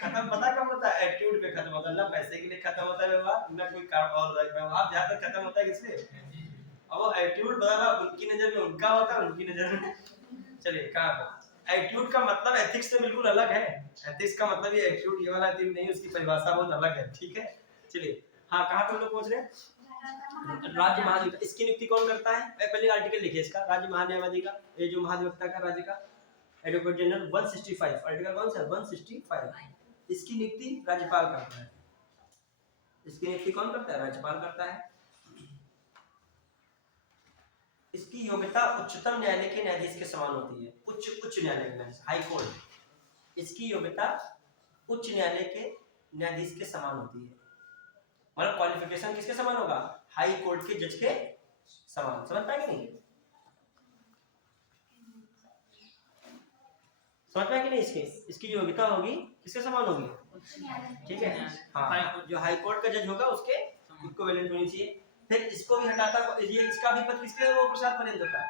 खत्म पता कब होता है? एटीट्यूड पे खत्म होता है। ना पैसे के लिए खत्म होता है व्यवहार, ना कोई काम और व्यवहार जहाँ तक खत्म होता है किससे? अब वो एटीट्यूड बदला, उनकी नजर में उनका होता है, उनकी नजर में। चलिए कहाँ पर एटीट्यूड का मतलब एथिक्स से बिल्कुल अलग है। एथिक्स का मतलब ये एटीट्यूड ये वाला एटीट्यूड नहीं, उसकी परिभाषा बहुत अलग है, ठीक है? चलिए हाँ, कहाँ पे लोग पहुंच रहे हैं? राज्य महाधिवक्ता, इसकी नियुक्ति कौन करता है? पहले आर्टिकल लिखिए इसका, राज्य महान्यायवादी का, ये जो महाधिवक्ता का राज्य का एडवोकेट जनरल 165, आर्टिकल कौन सा? 165। इसकी नियुक्ति राज्यपाल करता है। इसकी नियुक्ति कौन करता है? राज्यपाल करता है। इसकी योग्यता उच्चतम न्यायालय के न्यायाधीश के समान होती है। उच्च न्यायालय के न्यायाधीश, हाई कोर्ट, इसकी योग्यता उच्च न्यायालय के न्यायाधीश के समान होती है। मतलब क्वालिफिकेशन किसके समान होगा? हाई कोर्ट के जज के समान। समझ पाए कि नहीं? समझ पाए कि नहीं? इसकी योग्यता होगी किसके समान होगी? ठीक है, हाँ, जो हाई कोर्ट का जज होगा उसके इक्विवेलेंट होनी चाहिए। फिर इसको भी हटाता, ये इसका भी पद किसके वो प्रसाद पर्यंत होता है?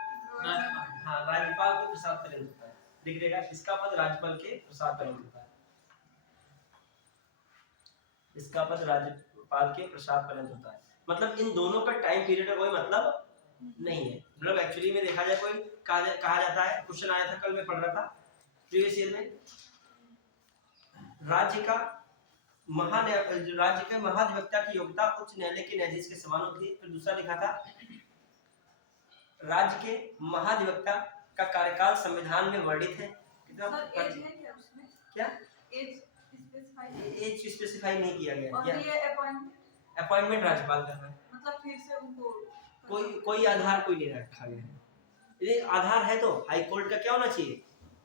हाँ, राज्यपाल के प्रसाद पर्यंत होता है। दिख देगा, इसका पद राज्यपाल के प्रसाद पर्यंत होता है। इसका पद राज्यपाल के प्रसाद पर्यंत होता है। मतलब इन दोनों का टाइम पीरियड का कोई मतलब नहीं है। मतलब एक्चुअली में देखा जाए, कोई कहा जाता है, क्वेश्चन आया था कल मैं पढ़ रहा था प्रीवियस ईयर में, राज्य के महाधिवक्ता की योग्यता उच्च न्यायालय के न्यायाधीश के समान होती है। फिर दूसरा लिखा था, राज्य के महाधिवक्ता का कार्यकाल संविधान में वर्णित है। कितना? क्या एज एज स्पेसिफाई नहीं किया गया। और ये अपॉइंटमेंट राज्यपाल कर रहा है, मतलब फिर से उनको कोई आधार कोई नहीं रखा गया है। ये आधार है तो हाई कोर्ट का क्या होना चाहिए,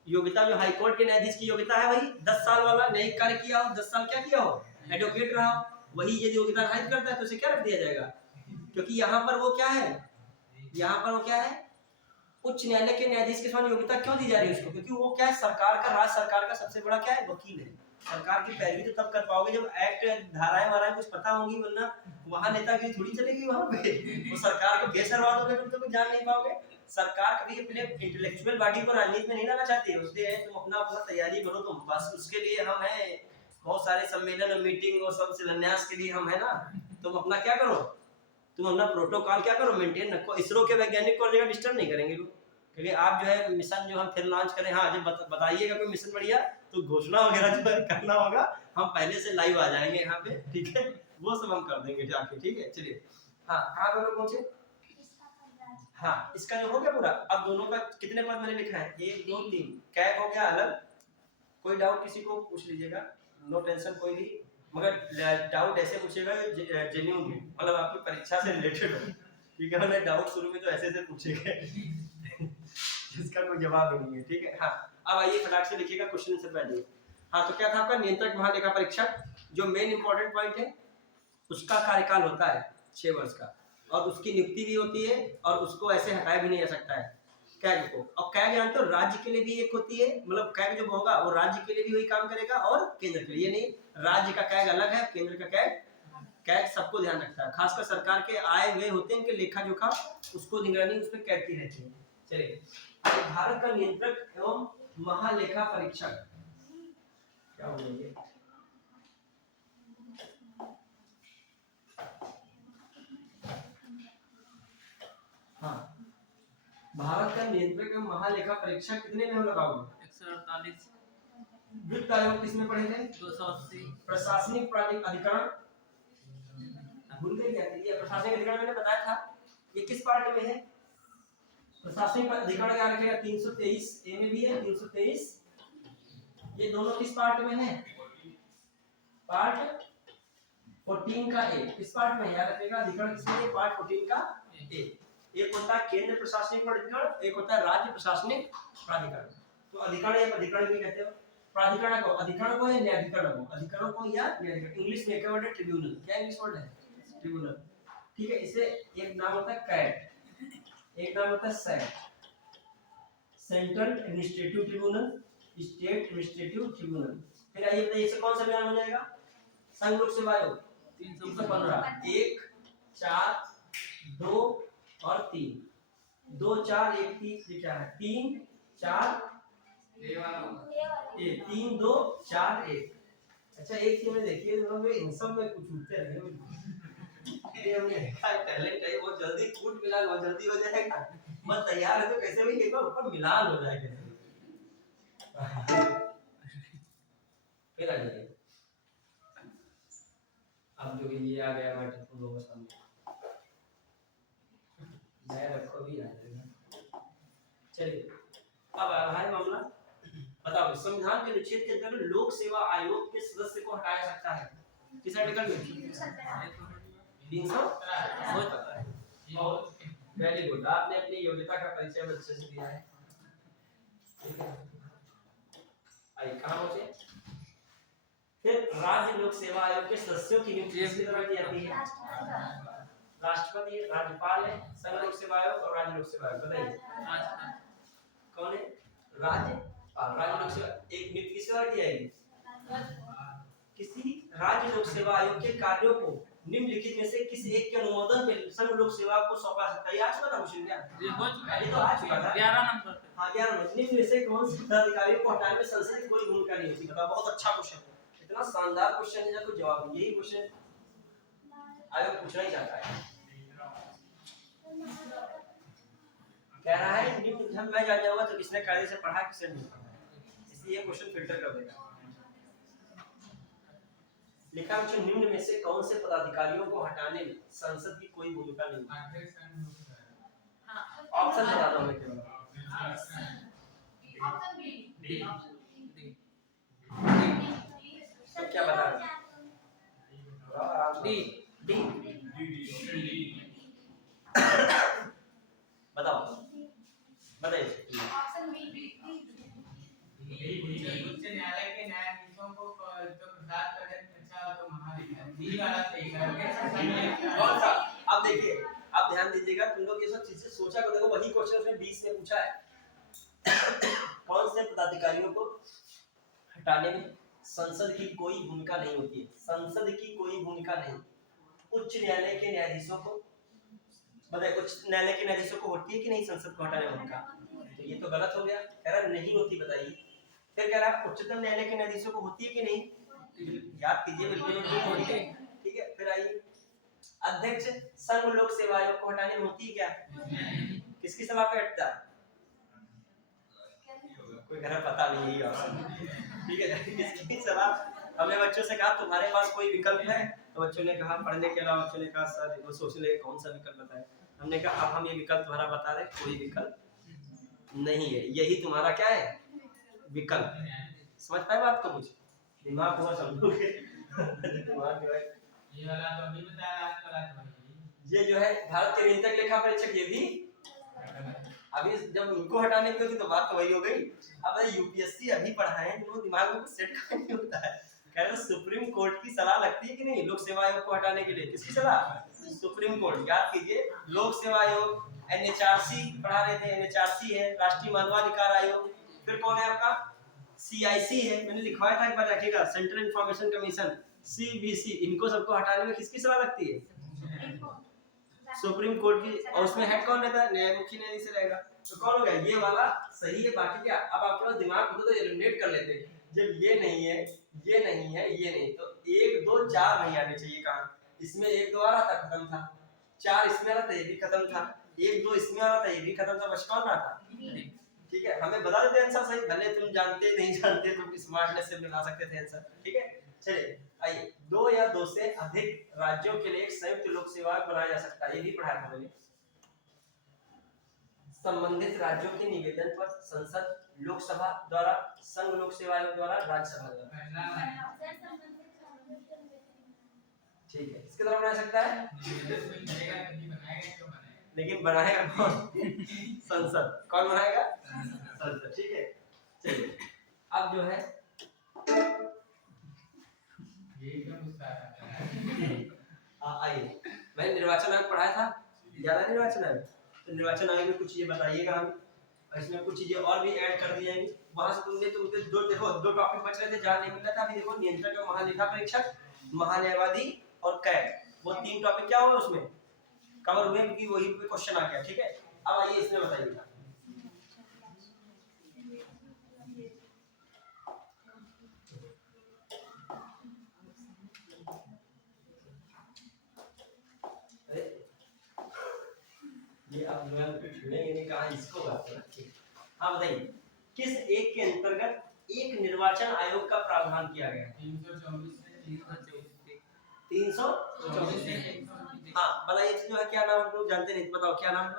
योग्यता जो हाई कोर्ट के न्यायाधीश की योग्यता है वही 10 साल वाला न्यायिक कार्य किया हो, 10 साल क्या किया हो, एडवोकेट रहा हो, वही यदि योग्यता निर्धारित करता है तो उसे क्या रख दिया जाएगा। क्योंकि यहाँ पर वो क्या है, यहाँ पर वो क्या है, उच्च न्यायालय के न्यायाधीश के समान योग्यता क्यों दी जा रही है उसको, क्योंकि वो क्या है, सरकार का, राज्य सरकार का सबसे बड़ा क्या है, वकील है। सरकार की पैरवी तो तब कर पाओगे जब एक्ट धाराएं वाराएं कुछ पता होंगी, वरना वहां नेतागिरी थोड़ी चलेगी वहां पे। वो सरकार को बेसरवा दोगे तुम तो कुछ जान नहीं पाओगे। सरकार कभी अपने इंटेलेक्चुअल बॉडी को राजनीति में नहीं लाना चाहती है, उसके तुम अपना अपना तैयारी करो, तुम बस उसके लिए हम हैं, बहुत सारे सम्मेलन और मीटिंग और सब शिलान्यास के लिए हम है ना, तुम अपना क्या करो, तुम अपना प्रोटोकॉल क्या करो, मेंटेन रखो। इसरो के वैज्ञानिक को जगह डिस्टर्ब नहीं करेंगे, क्योंकि आप जो है मिशन जो हम फिर लॉन्च करें, हाँ जब बताइएगा कोई मिशन बढ़िया तो घोषणा वगैरह जो करना होगा हम पहले से लाइव आ जाएंगे यहाँ पे, ठीक है, वो सब हम कर देंगे जाके, ठीक है। चलिए हाँ, कहाँ पे लोग पहुंचे, हाँ इसका जो हो गया पूरा। अब दोनों का कितने पद मैंने लिखा है, 1 2 3, कैग हो गया अलग। कोई डाउट किसी को पूछ लीजिएगा, नो टेंशन कोई भी, मगर डाउट ऐसे पूछेगा जेन्युइन है, मतलब आपकी परीक्षा से रिलेटेड हो, ठीक है, मतलब डाउट शुरू में तो ऐसे ऐसे पूछेंगे जिसका कोई जवाब नहीं है, ठीक है। हाँ अब आइए फटाक से लिखिएगा क्वेश्चन से पहले। हाँ तो क्या था आपका, नियंत्रक महालेखा परीक्षक, जो मेन इंपॉर्टेंट पॉइंट है उसका कार्यकाल होता है 6 वर्ष का, और उसकी नियुक्ति भी होती है, और उसको ऐसे हटाया भी नहीं जा सकता है कैग को। अब कैग जानते हो राज्य के लिए भी एक होती है, मतलब कैग जो होगा वो राज्य के लिए भी वही काम करेगा और केंद्र के लिए, ये नहीं राज्य का कैग अलग है, केंद्र का कैग सबको ध्यान रखता है, खासकर सरकार के आय व्यय होते हैं इनके लेखा जोखा, उसको निगरानी उस पर कैग की रहती है। चलिए भारत का नियंत्रक एवं महालेखा परीक्षक क्या हो गया, हाँ भारत का नियंत्रक एवं महालेखा परीक्षक कितने में लगाओगे, 148। वित्त आयोग किसमें पढ़े थे, 280। प्रशासनिक प्राधिकरण भूल गए क्या, ये प्रशासनिक अधिकरण मैंने बताया था, ये किस पार्ट में है, प्रशासनिक अधिकरण याद रखिएगा 323 ए में भी है 323, ये दोनों किस पार्ट में है, पार्ट 14 का ए, किस पार्ट में याद रखिएगा, अधिकरण किसमें है, पार्ट 14 का ए। एक होता है केंद्र प्रशासनिक प्राधिकरण, एक होता है राज्य प्रशासनिक प्राधिकरण। तो अधिकरण या प्राधिकरण भी कहते हो, प्राधिकरण को, अधिकरण को या न्यायाधिकरण को, अधिकरण को या न्यायाधिकरण, इंग्लिश में एक वर्ड है ट्रिब्यूनल, क्या इंग्लिश वर्ड है, ट्रिब्यूनल, ठीक है। इसे एक नाम होता है कैट, एक नाम होता है CAT, central administrative tribunal, state administrative tribunal. फिर आइए बताइए इससे कौन सा बयान हो जाएगा, संघ लोक सेवा आयोग 315, 1 4 2 और 3, 2 4 1 3, ये क्या है 3 4 1, 3 2 4 1। अच्छा एक चीज में देखिए, मतलब इन सब में कुछ उठते रहे, ये हमने देखा है, टैलेंट है, बहुत जल्दी कूट मिलान बहुत जल्दी हो जाएगा, बस तैयार है तो कैसे भी एक बार ऊपर मिलान हो जाएगा। फिर आ जाइए, अब जो ये आ गया मैटर तुम लोगों के सामने, मैं रखो भी आ जाएगा। चलिए अब आ रहा है मामला, बताओ संविधान के अनुच्छेद के अंतर्गत लोक सेवा आयोग के सदस्य को हटाया सकता है, किस आर्टिकल में, 300 बहुत पता है, बहुत वेरी गुड, आपने अपनी योग्यता का परिचय अच्छे से दिया है, ठीक है। आइए कहां पहुंचे, फिर राज्य लोक सेवा आयोग के सदस्यों की नियुक्ति किसके द्वारा की जाती है, राष्ट्रपति, राज्यपाल है, संघ लोक सेवा आयोग और राज्य लोक सेवा आयोग, बताइए कौन है, राज्य लोक सेवा, एक नियुक्ति किसके द्वारा की जाएगी, किसी राज्य लोक सेवा आयोग के कार्यों को निम्नलिखित में से किसी एक के अनुमोदन पे संघ लोक सेवा को सौंपा सकता है। ये आ चुका था क्वेश्चन क्या, ये हो चुका है, ये तो आ चुका था 11 नंबर पे, हां 11 नंबर, निम्न में से कौन से पदाधिकारी को हटाने में संसद की कोई भूमिका नहीं होती, बताओ, बहुत अच्छा क्वेश्चन है, इतना शानदार क्वेश्चन है जिसका कोई जवाब नहीं, यही क्वेश्चन आयोग पूछना ही चाहता है, कह रहा है निम्न, हम मैं जान जाऊंगा तो किसने कायदे से पढ़ा किसने नहीं पढ़ा, इसलिए क्वेश्चन फिल्टर कर देगा। लिखा है निम्न में से कौन से पदाधिकारियों को हटाने में संसद की कोई भूमिका नहीं है, ऑप्शन बता दो हमें केवल, ऑप्शन बी, क्या बता रहे हो? डी डी बताओ बताइए। Option B. उच्च न्यायालय के न्यायाधीशों को जो प्रसाद करने अच्छा हो तो महाधिकार बी वाला सही है। कौन सा? अब देखिए, अब ध्यान दीजिएगा, तुम लोग ये सब चीजें सोचा करो। देखो वही क्वेश्चन उसने 20 में पूछा है। कौन से पदाधिकारियों को हटाने में संसद की कोई भूमिका नहीं होती है? संसद की कोई भूमिका नहीं। उच्च न्यायालय के न्यायाधीशों को बताइए, उच्च न्यायालय के न्यायाधीशों को होती है कि नहीं संसद को हटाने में भूमिका? तो ये तो गलत हो गया, कह रहा नहीं होती, बताइए। फिर कह रहा उच्चतम न्यायालय के न्यायाधीशों को होती है कि नहीं? याद कीजिए, बिल्कुल नहीं होती है। ठीक है, फिर आइए, अध्यक्ष संघ लोक सेवा आयोग को हटाने में होती है क्या? किसकी सलाह पे हटता है? कोई घर पता नहीं है ऑप्शन। ठीक है, किसकी सलाह? हमने बच्चों से कहा तुम्हारे पास कोई विकल्प है, तो बच्चों ने कहा पढ़ने के अलावा, बच्चों ने कहा सर वो सोचने लगे कौन सा विकल्प बताएं। हमने कहा अब हम ये विकल्प तुम्हारा बता रहे, कोई विकल्प नहीं है, यही तुम्हारा क्या है? विकल्प। समझ पाए बात को? कुछ दिमाग हुआ समझोगे। दिमाग जो है ये वाला तो अभी बताया, आज वाला तो ये जो है भारत के नियंत्रक लेखा परीक्षक, ये भी अभी जब उनको हटाने की होती तो बात तो वही हो गई। अब यूपीएससी अभी पढ़ाए हैं, तो दिमाग में सेट का नहीं होता है। कह रहे सुप्रीम कोर्ट की सलाह लगती है कि नहीं लोक सेवा आयोग को हटाने के लिए? किसकी सलाह? Supreme court. याद कीजिए, लोक सेवा आयोग, एनएचआरसी पढ़ा रहे थे, एनएचआरसी है राष्ट्रीय मानवाधिकार आयोग। फिर कौन है आपका? सीआईसी है, मैंने लिखवाया था, एक बार रखिएगा, सेंट्रल इंफॉर्मेशन कमीशन, सीबीसी। इनको सबको हटाने में किसकी सलाह लगती है? सुप्रीम कोर्ट की। और उसमें हेड कौन रहता है? न्यायमूर्ति न्यायाधीश रहेगा। तो कौन हो गया? ये वाला सही है, बाकी क्या? अब आपके पास दिमाग होता तो एलिमिनेट कर लेते। जब ये नहीं है, ये नहीं है, ये नहीं, तो 1 2 4 नहीं आने चाहिए। कहां? इसमें 1 2 आ रहा था, खत्म था। 4 इसमें आ रहा था, ये भी खत्म था। 1 2 इसमें आ रहा था, ये भी खत्म था। बच कौन रहा था? ठीक है, हमें बता देते आंसर सही, भले तुम जानते नहीं जानते, तुम स्मार्टनेस से बता सकते थे आंसर। ठीक है, चलिए आइए, 2 या 2 से अधिक राज्यों के लिए एक संयुक्त लोक सेवा आयोग बनाया जा सकता है। ये भी पढ़ाया था मैंने। संबंधित राज्यों के निवेदन पर संसद, लोकसभा द्वारा, संघ लोक सेवा आयोग द्वारा, राज्यसभा द्वारा। ठीक है, इसके द्वारा बनाया सकता है, लेकिन बनाएगा कौन? संसद। कौन बनाएगा? संसद। ठीक है, चलिए अब जो है आइए, मैंने निर्वाचन आयोग पढ़ाया था, ज्यादा निर्वाचन आयोग, तो निर्वाचन आयोग में कुछ चीजें बताइएगा हम, और इसमें कुछ चीजें और भी ऐड कर दी जाएंगी। वहां से तुमने दो देखो, 2 टॉपिक बच रहे थे जहां नहीं मिल रहा था। अभी देखो, नियंत्रक और महालेखा परीक्षक, महान्यायवादी और कैग, वो 3 टॉपिक क्या हुआ उसमें कवर हुए, क्योंकि वही पे क्वेश्चन आ गया। ठीक है, अब आइए इसमें बताइएगा। ये आप जो है छुड़ेंगे नहीं, कहा इसको बात रखिए। हाँ बताइए, किस एक के अंतर्गत एक निर्वाचन आयोग का प्रावधान किया गया? 324। हाँ बताइए, जो है क्या नाम, हम लोग जानते नहीं, बताओ क्या नाम है?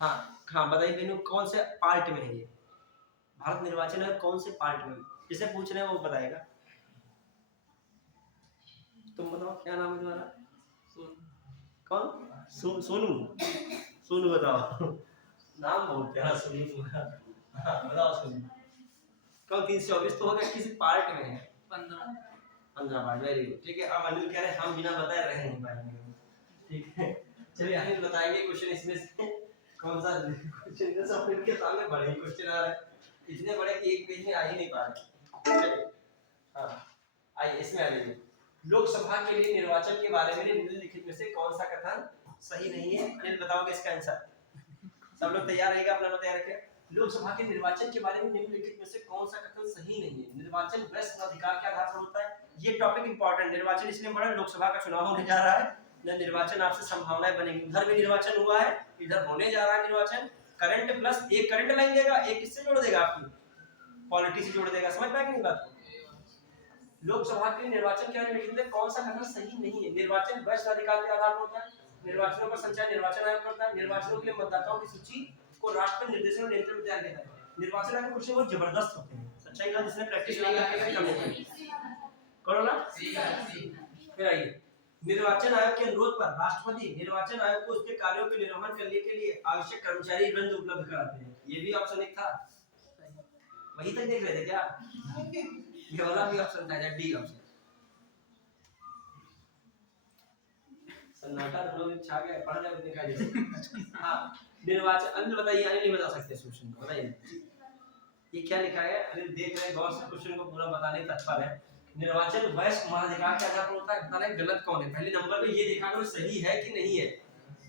हाँ बताइए बेनू, कौन से पार्ट में है ये? भारत निर्वाचन आयोग कौन से पार्ट में? जिसे पूछ रहे हैं वो बताएगा। तुम बताओ क्या नाम है तुम्हारा? कौन? सोनू। सोनू बताओ, नाम बोलते हैं सोनू तुम्हारा। हाँ बताओ सोनू, कौन? 324 तो हो गया, किसी पार्ट में है? 15 पार्ट। Very good. ठीक है, अब अनिल कह रहे हैं हम बिना बताए रह नहीं पाएंगे। ठीक है, चलिए अनिल बताएंगे क्वेश्चन इसमें से कौन सा क्वेश्चन? सब इनके सामने बड़े क्वेश्चन आ रहे हैं, इतने बड़े कि एक पेज में आ ही नहीं पा रहे। चलिए हाँ आइए, इसमें आ जाइए। लोकसभा के लिए निर्वाचन के बारे में निम्नलिखित में से कौन सा कथन सही नहीं है? अनिल बताओगे इसका आंसर? सब लोग तैयार रहेगा, अपना तैयार रखिए। लोकसभा के निर्वाचन के बारे में निम्नलिखित में से कौन सा कथन सही नहीं है? निर्वाचन वरिष्ठ अधिकार के आधार पर होता है। ये टॉपिक इंपॉर्टेंट। निर्वाचन इसलिए पढ़ा, लोकसभा का चुनाव होने जा रहा है, न निर्वाचन आपसे संभावनाएं बनेगी। उधर भी निर्वाचन हुआ है, इधर होने जा रहा है निर्वाचन। करंट प्लस एक करंट लाइन देगा, एक किससे जोड़ देगा? आपकी पॉलिटी से जोड़ देगा। समझ पाए कि नहीं बात को? लोकसभा के निर्वाचन के बारे में कौन सा कथन सही नहीं है? निर्वाचन वरिष्ठ अधिकार के आधार पर होता है। निर्वाचनों का संचालन निर्वाचन आयोग करता है। निर्वाचनों के लिए मतदाताओं की सूची को राष्ट्र निर्देशन और नियंत्रण तैयार करता है। निर्वाचन आयोग के क्वेश्चन बहुत जबरदस्त होते हैं, सच्चाई का जिसने प्रैक्टिस नहीं किया है कम होता है। करो ना। सी फिर आइए, निर्वाचन आयोग के अनुरोध पर राष्ट्रपति निर्वाचन आयोग को उसके कार्यों के निर्वहन करने के लिए आवश्यक कर्मचारी वृंद उपलब्ध कराते हैं। ये भी ऑप्शन एक था, वही तक देख रहे थे क्या? ये वाला भी ऑप्शन था, डी ऑप्शन। सन्नाटा लोग छा गए, पढ़ जाए उतने का जैसे। हाँ, निर्वाचन अन्य बताइए, अन्य नहीं बता सकते क्वेश्चन को, बताइए ये क्या लिखा है? अरे देख रहे हैं गौर से, क्वेश्चन को पूरा बताने तत्पर है। निर्वाचन वयस्क मताधिकार के आधार पर होता है, बताना गलत कौन है। पहले नंबर पे ये देखा करो सही है कि नहीं है,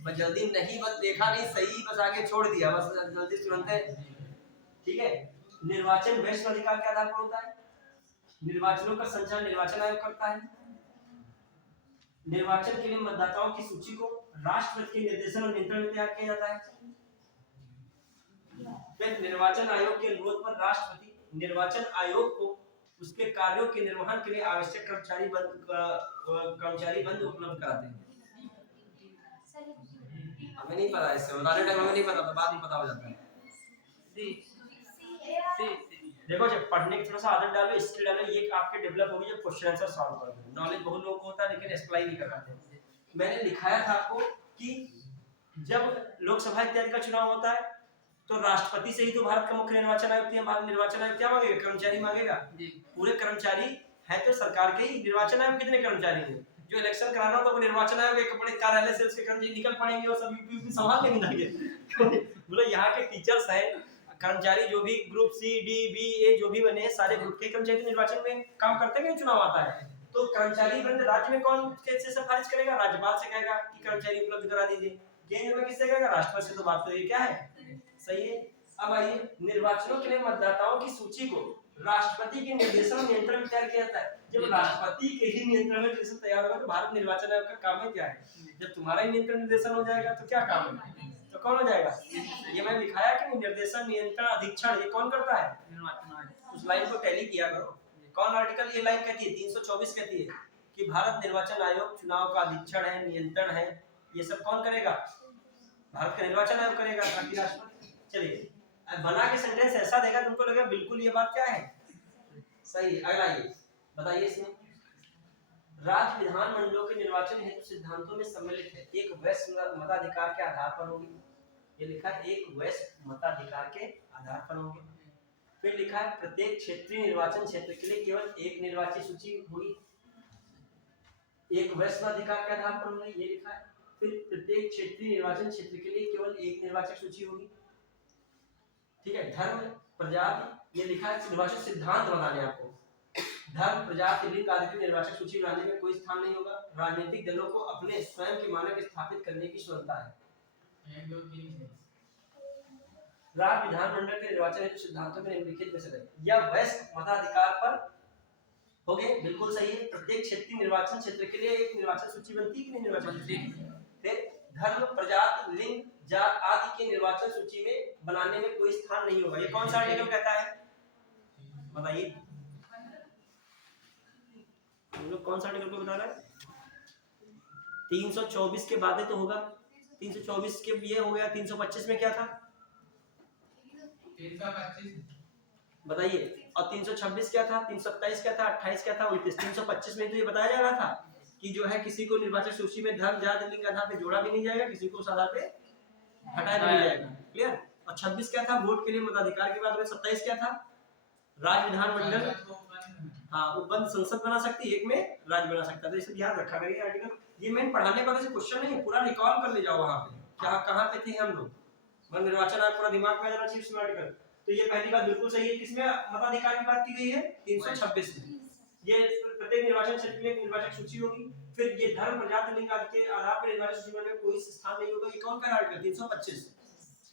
बस जल्दी नहीं, बस देखा नहीं सही, बस आगे छोड़ दिया, बस जल्दी तुरंत है। ठीक है, निर्वाचन वयस्क अधिकार के आधार पर होता है। निर्वाचनों का संचालन निर्वाचन आयोग करता है। निर्वाचन के लिए मतदाताओं की सूची को राष्ट्रपति के निर्देशन और नियंत्रण में तैयार किया जाता है। फिर निर्वाचन आयोग के अनुरोध पर राष्ट्रपति निर्वाचन आयोग को उसके कार्यों के निर्वहन के लिए आवश्यक कर्मचारी बंद उपलब्ध कराते हैं। हमें नहीं पता, इससे बताने टाइम हमें नहीं पता, तो बाद में पता हो जाता है। देखो, जब पढ़ने की थोड़ा सा आदत डालो, स्किल डालो, ये आपके डेवलप होगी जब क्वेश्चन आंसर सॉल्व करोगे। नॉलेज बहुत लोगों को होता है लेकिन अप्लाई नहीं कर पाते। मैंने लिखाया था आपको कि जब लोकसभा इत्यादि का चुनाव होता है तो राष्ट्रपति से ही तो भारत का मुख्य निर्वाचन आयुक्त है। भारत निर्वाचन आयोग क्या मांगेगा? कर्मचारी मांगेगा। पूरे कर्मचारी है तो सरकार के ही। निर्वाचन आयोग कितने कर्मचारी हैं? जो इलेक्शन कराना होता है वो निर्वाचन आयोग के बड़े कार्यालय से उसके कर्मचारी निकल पड़ेंगे और सब यूपी संभाल लेंगे जाके। बोलो यहाँ के टीचर्स हैं, कर्मचारी जो भी ग्रुप सी डी बी ए जो भी बने हैं, सारे ग्रुप के कर्मचारी निर्वाचन में काम करते हैं। चुनाव आता है तो कर्मचारी वृंद राज्य में कौन कैसे सिफारिश करेगा? राज्यपाल से कहेगा कि कर्मचारी उपलब्ध करा दीजिए। केंद्र में किससे कहेगा? राष्ट्रपति से। तो बात तो ये क्या है, सही है। अब आइए, निर्वाचनों के लिए मतदाताओं की सूची को राष्ट्रपति के निर्देशन और नियंत्रण में तैयार किया जाता है। जब राष्ट्रपति के ही नियंत्रण में निर्देशन तैयार होगा तो भारत निर्वाचन आयोग का काम है क्या है? जब तुम्हारा ही नियंत्रण निर्देशन हो जाएगा तो क्या काम है? तो कौन हो जाएगा? ये मैंने लिखाया कि निर्देशन नियंत्रण अधीक्षण ये कौन करता है? उस लाइन को टैली किया करो। कौन आर्टिकल ये लाइन कहती है? 324 कहती है कि भारत निर्वाचन आयोग चुनाव का अधीक्षण है, नियंत्रण है, ये सब कौन करेगा? भारत का निर्वाचन आयोग करेगा, ताकि राष्ट्रपति। चलिए, अब बना के सेंटेंस ऐसा देगा तुमको लगेगा बिल्कुल ये बात क्या है, सही। अगला ये बताइए, इसमें राज्य विधानमंडलों के निर्वाचन हेतु सिद्धांतों में सम्मिलित है। एक वयस्क मताधिकार के आधार पर होगी, ये लिखा है, एक वयस्क मताधिकार के आधार पर होगी। फिर लिखा है प्रत्येक क्षेत्रीय निर्वाचन क्षेत्र के लिए केवल एक निर्वाची सूची होगी, एक वयस्क मताधिकार के आधार पर होगी, ये लिखा है। फिर प्रत्येक क्षेत्रीय निर्वाचन क्षेत्र के लिए केवल एक निर्वाचक सूची होगी। ठीक है, धर्म प्रजाति, ये लिखा है निर्वाचन सिद्धांत बताने आपको। धर्म प्रजाति लिंग आदि की निर्वाचक सूची बनाने में कोई स्थान नहीं होगा। राजनीतिक दलों को अपने स्वयं के मानक स्थापित करने की स्वतंत्रता है। 1 2 3 राज्य विधानमंडल के निर्वाचन हेतु सिद्धांतों में निम्नलिखित में से नहीं। यह वयस्क मताधिकार पर हो गए, बिल्कुल सही है। प्रत्येक क्षेत्रीय निर्वाचन क्षेत्र के लिए एक निर्वाचन सूची बनती है कि नहीं? निर्वाचन सूची। फिर धर्म प्रजाति लिंग जात आदि के निर्वाचन सूची में बनाने में कोई स्थान नहीं होगा। ये कौन सा आर्टिकल कहता है? बताइए, हम लोग कौन सा आर्टिकल को बता रहा है? 324 के बाद तो होगा। 324 के ये हो गया। 325 में क्या था? 325 बताइए। और 326 क्या था? 327 क्या था? 28 क्या था? 29। 325 में तो ये बताया जा रहा था कि जो है किसी को निर्वाचक सूची में धर्म जाति लिंग के आधार पे जोड़ा भी नहीं जाएगा, किसी को उस आधार पे हटाया भी नहीं जाएगा। क्लियर? और 26 क्या था? वोट के लिए मताधिकार की बात। 27 क्या था? राज्य विधानमंडल, हाँ, वो बंद संसद बना सकती है, एक में राज्य बना सकता है। तो इसे ध्यान रखा करिए आर्टिकल। ये मेन पढ़ाने का वैसे क्वेश्चन नहीं है, पूरा रिकॉल कर ले जाओ वहां पे क्या कहां पे थे हम लोग। मन निर्वाचन आयोग पूरा दिमाग में आ जाना चाहिए इसमें आर्टिकल। तो ये पहली बात बिल्कुल सही है। किसमें मताधिकार की बात की गई है? 326 में। ये प्रत्येक निर्वाचन क्षेत्र में एक निर्वाचक सूची होगी। फिर ये धर्म प्रजाति लिंग आदि के आधार पर निर्वाचन सूची में कोई स्थान नहीं होगा। ये कौन का आर्टिकल? 325।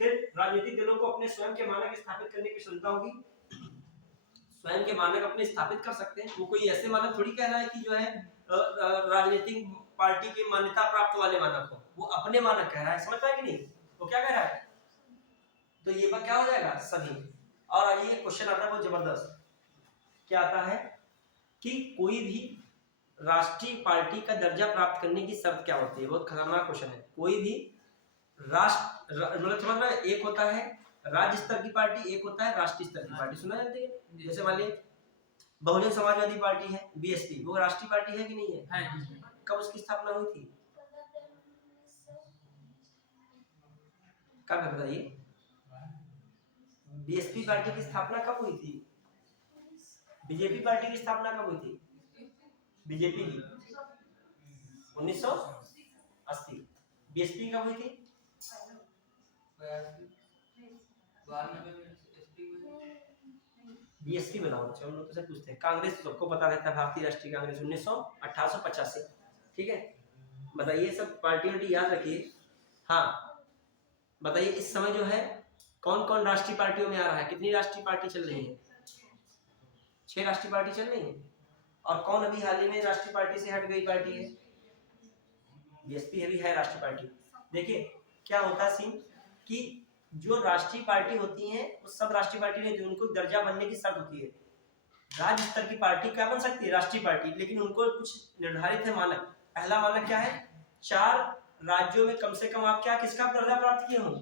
फिर राजनीतिक दलों को अपने स्वयं के मानक स्थापित करने की क्षमता होगी। स्वयं के मानक अपने स्थापित कर सकते हैं। वो कोई ऐसे मानक थोड़ी कह रहा है कि जो है राजनीतिक पार्टी की मान्यता प्राप्त वाले मानक हो, वो अपने मानक कह रहा है। समझ पाए कि नहीं? वो क्या कह रहा है? तो ये बात क्या हो जाएगा? सभी। और आइए क्वेश्चन आता है बहुत जबरदस्त। क्या आता है कि कोई भी राष्ट्रीय पार्टी का दर्जा प्राप्त करने की शर्त क्या होती है? बहुत खतरनाक क्वेश्चन है। कोई भी राष्ट्र मतलब समझ रहे, एक होता है राज्य स्तर की पार्टी, एक होता है राष्ट्रीय स्तर की पार्टी। सुना जाती है? जैसे मान लीजिए बहुजन समाजवादी पार्टी है बीएसपी, वो राष्ट्रीय पार्टी है कि नहीं है? है। कब उसकी स्थापना हुई थी? कब है बताइए? बीएसपी पार्टी की स्थापना कब हुई थी? बीजेपी पार्टी की स्थापना कब हुई थी? बीजेपी की 1980। बीएसपी कब हुई थी? 92 बीएसपी बनाओ, अच्छा हम लोग तो से पूछते हैं। कांग्रेस तो सबको पता रहता है, भारतीय राष्ट्रीय कांग्रेस 1885। ठीक है, बताइए सब पार्टी वार्टी याद रखिए। हाँ बताइए इस समय जो है कौन कौन राष्ट्रीय पार्टियों में आ रहा है? कितनी राष्ट्रीय पार्टी चल रही है? 6 राष्ट्रीय पार्टी चल रही है। और कौन अभी हाल ही में राष्ट्रीय पार्टी से हट गई पार्टी है? बीएसपी अभी है राष्ट्रीय पार्टी। देखिए क्या होता है सीन कि जो राष्ट्रीय पार्टी होती है वो सब राष्ट्रीय पार्टी नहीं होती, उनको दर्जा बनने की शर्त होती है। राज्य स्तर की पार्टी क्या बन सकती है? राष्ट्रीय पार्टी, लेकिन उनको कुछ निर्धारित है मानक। पहला मानक क्या है? 4 राज्यों में कम से कम आप क्या किसका दर्जा प्राप्त किए हों?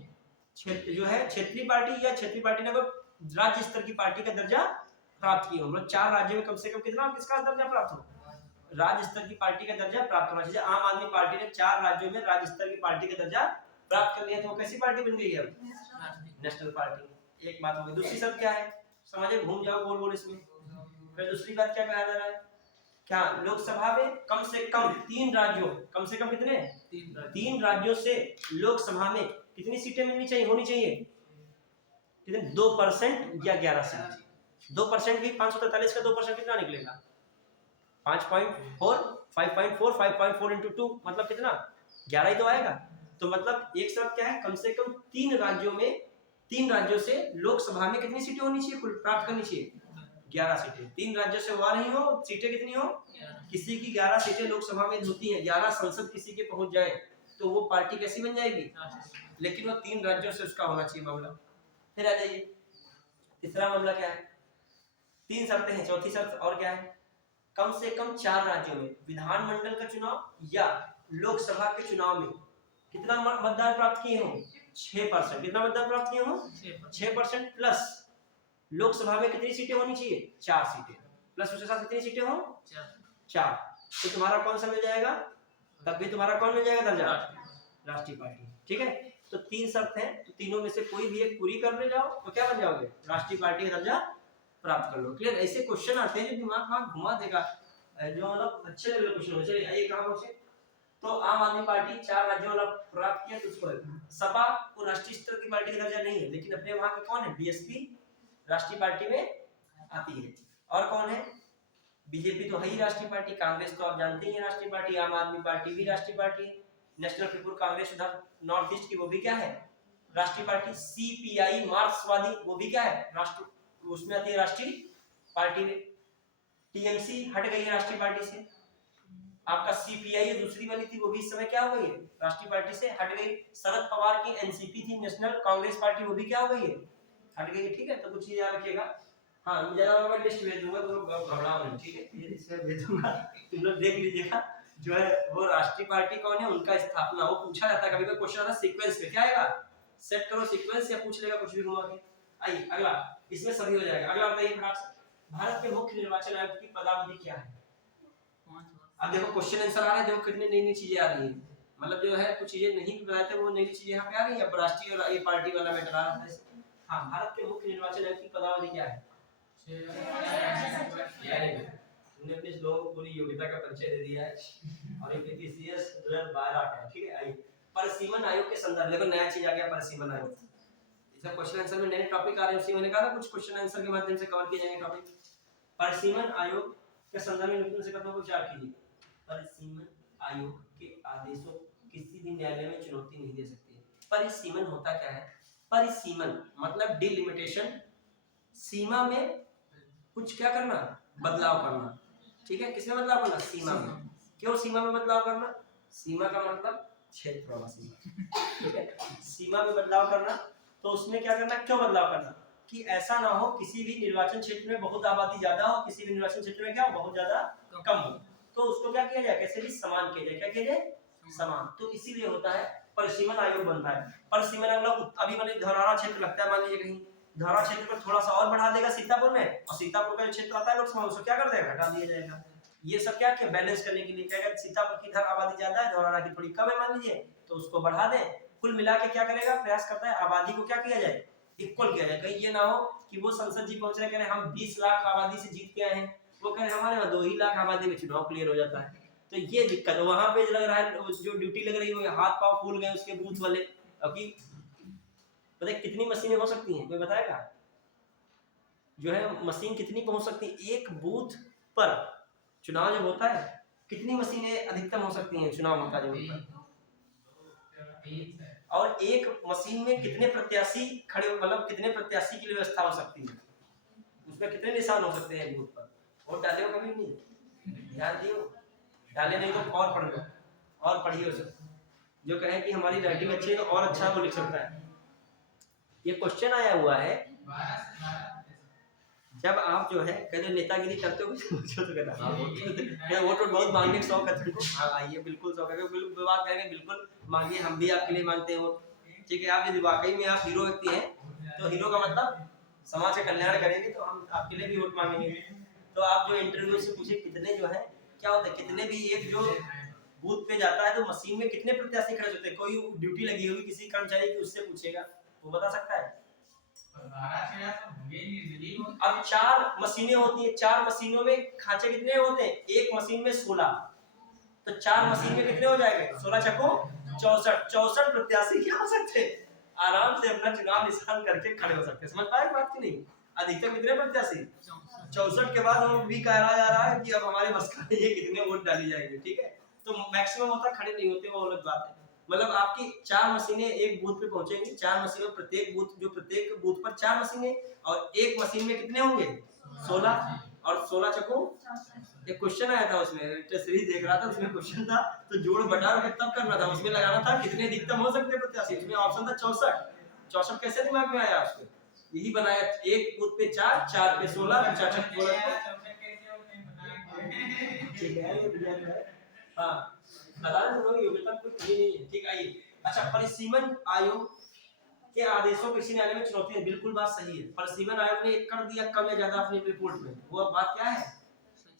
क्षेत्र जो है क्षेत्रीय पार्टी या क्षेत्रीय पार्टी ने राज्य स्तर की पार्टी का दर्जा प्राप्त किए हों। मतलब 4 राज्यों में कम से कम कितना किसका दर्जा प्राप्त हो? राज्य स्तर की पार्टी का दर्जा प्राप्त होना चाहिए। आम आदमी पार्टी ने 4 राज्यों में राज्य स्तर की पार्टी का दर्जा प्राप्त कर लिया तो वो कैसी पार्टी बन गई है? National party. एक बात होगी। दूसरी शर्त क्या है? समझे, घूम जाओ गोल गोल इसमें। फिर दूसरी बात क्या कहा जा रहा है? क्या लोकसभा में कम से कम 3 राज्यों, कम से कम कितने? 3 राज्यों से लोकसभा में कितनी सीटें मिलनी चाहिए, होनी चाहिए? कितने? 2% या 11 सीट। 2% भी 543 का 2% कितना निकलेगा? 5.4, 5.4, 5.4 into 2 मतलब कितना? 11 ही तो आएगा। तो मतलब एक शर्त क्या है? कम से कम 3 राज्यों से लोकसभा में कितनी सीटें होनी चाहिए? कुल प्राप्त करनी चाहिए 11 सीटें। 3 राज्यों से हुआ नहीं हो, सीटें कितनी हो? किसी की 11 सीटें लोकसभा में होती हैं, 11 सांसद किसी के पहुंच जाए तो वो पार्टी कैसी बन जाएगी? लेकिन वो 3 राज्यों से उसका होना चाहिए मामला। फिर आ जाइए तीसरा मामला क्या है? 3 शर्तें हैं। चौथी शर्त और क्या है? कम से कम 4 राज्यों में विधानमंडल का चुनाव या लोकसभा के चुनाव में कितना मतदान प्राप्त किए हों? 6%। कितना मतदान प्राप्त किए हों? 6% प्लस लोकसभा में कितनी सीटें होनी चाहिए? 4 सीटें प्लस उसके साथ कितनी सीटें हो? 4। तो तुम्हारा कौन सा मिल जाएगा? तब भी तुम्हारा कौन मिल जाएगा दर्जा? राष्ट्रीय पार्टी। ठीक है, तो 3 शर्त हैं, तो तीनों में से कोई भी एक पूरी कर ले जाओ तो क्या बन जाओगे? राष्ट्रीय पार्टी का दर्जा प्राप्त कर लो। क्लियर? ऐसे क्वेश्चन आते हैं जो दिमाग वहां घुमा देगा, जो मतलब अच्छे लेवल क्वेश्चन हो। चलिए आइए कहां पहुंचे। तो आम आदमी पार्टी 4 राज्यों वाला प्राप्त किया तो उसको सपा को राष्ट्रीय स्तर की पार्टी का दर्जा नहीं है, लेकिन अपने वहां के कौन है? बीएसपी राष्ट्रीय पार्टी में आती है। और कौन है? बीजेपी तो है ही राष्ट्रीय पार्टी। कांग्रेस तो आप जानते ही हैं राष्ट्रीय पार्टी। आम आदमी पार्टी भी राष्ट्रीय पार्टी है। नेशनल पीपुल कांग्रेस उधर नॉर्थ ईस्ट की, वो भी क्या है? राष्ट्रीय पार्टी। सीपीआई मार्क्सवादी, वो भी क्या है? राष्ट्र, उसमें आती है राष्ट्रीय पार्टी में। टीएमसी हट गई है राष्ट्रीय पार्टी से। आपका सीपीआई दूसरी वाली थी, वो भी इस समय क्या हो गई है? राष्ट्रीय पार्टी से हट गई। शरद पवार की एनसीपी थी, नेशनल कांग्रेस पार्टी, वो भी क्या हो गई है? हट गई है। ठीक है, तो कुछ चीज याद रखिएगा। हाँ मैं लिस्ट भेज दूंगा, तो घबराओ नहीं। ठीक है, ये लिस्ट भेज दूंगा, तुम लोग देख लीजिएगा। जो है वो राष्ट्रीय पार्टी कौन है, उनका स्थापना वो पूछा जाता है। कभी कोई क्वेश्चन आता है सीक्वेंस पे, क्या आएगा? सेट करो सीक्वेंस, या पूछ लेगा कुछ भी घुमा के। आइए अगला, इसमें सभी हो जाएगा। अगला बताइए भारत के मुख्य निर्वाचन आयुक्त की पदावधि क्या है? अब देखो क्वेश्चन आंसर आ रहा है, देखो कितनी नई नई चीजें आ रही है। मतलब जो है कुछ चीजें नहीं बताए थे, वो नई नई चीजें यहाँ पे आ रही है। अब राष्ट्रीय और ये पार्टी वाला मैटर आ रहा है। हाँ, भारत के मुख्य निर्वाचन आयुक्त की पदावधि क्या है? तुमने अपने लोगों को पूरी योग्यता का परिचय दे दिया है और एक पीसीएस 2012 का है। ठीक है, आइए परिसीमन आयोग के संदर्भ। देखो नया चीज आ गया परिसीमन आयोग। इसका क्वेश्चन आंसर में नए टॉपिक आ रहे हैं, उसी मैंने कहा ना कुछ क्वेश्चन आंसर के माध्यम से कवर किए जाएंगे टॉपिक। परिसीमन आयोग के संदर्भ में निपुण से कथनों को विचार कीजिए। परिसीमन आयोग के आदेशों किसी भी न्यायालय में चुनौती नहीं दे सकती। परिसीमन होता क्या है? परिसीमन मतलब डिलिमिटेशन, सीमा में कुछ क्या करना? बदलाव करना। ठीक है, किसमें बदलाव करना? सीमा में। क्यों सीमा में बदलाव करना? सीमा का मतलब क्षेत्र वाला सीमा। ठीक है, सीमा में बदलाव करना, तो उसमें क्या करना? क्यों बदलाव करना? कि ऐसा ना हो किसी भी निर्वाचन क्षेत्र में बहुत आबादी ज्यादा हो, किसी भी निर्वाचन क्षेत्र में क्या हो? बहुत ज्यादा कम हो, तो उसको क्या किया जाए? कैसे भी समान किया जाए। क्या किया जाए? समान। तो इसीलिए होता है परिसीमन आयोग बनता है। परिसीमन अगला अभी मैंने धरारा क्षेत्र लगता है मान लीजिए कहीं, धारा क्षेत्र को थोड़ा सा और बढ़ा देगा सीतापुर में, और सीतापुर का जो क्षेत्र आता है लोकसभा उसको क्या कर देगा, घटा दिया जाएगा। ये सब क्या किया, बैलेंस करने के लिए कहेगा सीतापुर की इधर आबादी ज्यादा है, धौरहरा की थोड़ी कम है मान लीजिए, तो उसको बढ़ा दें। कुल मिला के क्या करेगा, प्रयास करता है आबादी को क्या किया जाए, इक्वल किया जाए। कहीं ये ना हो कि वो संसद जी पहुंच रहे कह रहे हम 20 लाख आबादी से जीत के आए हैं, वो कह रहे हमारे यहाँ 2 ही लाख आबादी में चुनाव क्लियर हो जाता है। तो ये दिक्कत है। वहां पे लग रहा है जो ड्यूटी लग रही है हाथ पांव फूल गए उसके बूथ वाले। अभी पता है कितनी मशीनें हो सकती हैं, कोई बताएगा जो है मशीन कितनी पहुंच सकती है एक बूथ पर, चुनाव जब होता है कितनी मशीनें अधिकतम हो सकती हैं चुनाव होता है जब होता है, और एक मशीन में कितने प्रत्याशी खड़े, मतलब कितने प्रत्याशी की व्यवस्था हो सकती है, उसमें कितने निशान हो सकते हैं बूथ पर। वोट डाले हो कभी नहीं, ध्यान दियो, डाले नहीं तो और पढ़ लो, और पढ़िए उसे, जो कहे कि हमारी राइटिंग अच्छी है तो और अच्छा वो लिख सकता है। ये क्वेश्चन आया हुआ है, जब आप जो है कहते नेतागिरी करते हो तो कहना हाँ वोट बहुत मांगने का शौक है तुमको, हाँ आइए बिल्कुल शौक है, बिल्कुल बात करेंगे, बिल्कुल मांगिए, हम भी आपके लिए मांगते हैं वोट, ठीक है। आप यदि वाकई में आप हीरो व्यक्ति हैं तो हीरो का मतलब समाज का कल्याण करेंगे तो हम आपके लिए भी वोट मांगेंगे। तो आप जो इंटरव्यू से पूछे कितने जो है क्या होता है, कितने भी एक जो बूथ पे जाता है तो मशीन में कितने प्रत्याशी खड़े होते हैं, कोई ड्यूटी लगी होगी किसी कर्मचारी की, उससे पूछेगा वो बता सकता है। अब 4 मशीनें होती हैं, 4 मशीनों में खांचे कितने होते हैं, एक मशीन में 16, तो 4 मशीन में कितने हो जाएंगे, 16 चको 64 प्रत्याशी क्या हो सकते हैं, आराम से अपना चुनाव निशान करके खड़े हो सकते हैं। समझ पाए बात की नहीं, अधिकतम कितने प्रत्याशी 64 के बाद हम भी कहा जा रहा है कि अब हमारे बस का ये कितने वोट डाली जाएंगे, ठीक है। तो मैक्सिमम होता खड़े नहीं होते, वो अलग बात है। मतलब आपकी 4 मशीनें एक बूथ पे पहुंचेंगी, 4 मशीनों प्रत्येक बूथ पर 4 मशीनें, और एक मशीन में कितने होंगे 16, और 16 चको एक क्वेश्चन आया था उसमें, टेस्ट सीरीज देख रहा था उसमें क्वेश्चन था, तो जोड़ घटा तब करना था, उसमें लगाना था कितने अधिकतम हो सकते प्रत्याशी, उसमें ऑप्शन था 64 कैसे दिमाग में आया आपके, यही बनाया, एक बूथ पे 4, 4 पे 16, 4 ठीक है ये बढ़िया है। हां बता रहे लोग योग्यता कोई पूरी नहीं है, ठीक। आइए अच्छा, परिसीमन आयोग के आदेशों को इसी न्यायालय में चुनौती है, बिल्कुल बात सही है। परिसीमन आयोग ने कर दिया कम या ज्यादा अपनी रिपोर्ट में, वो अब बात क्या है,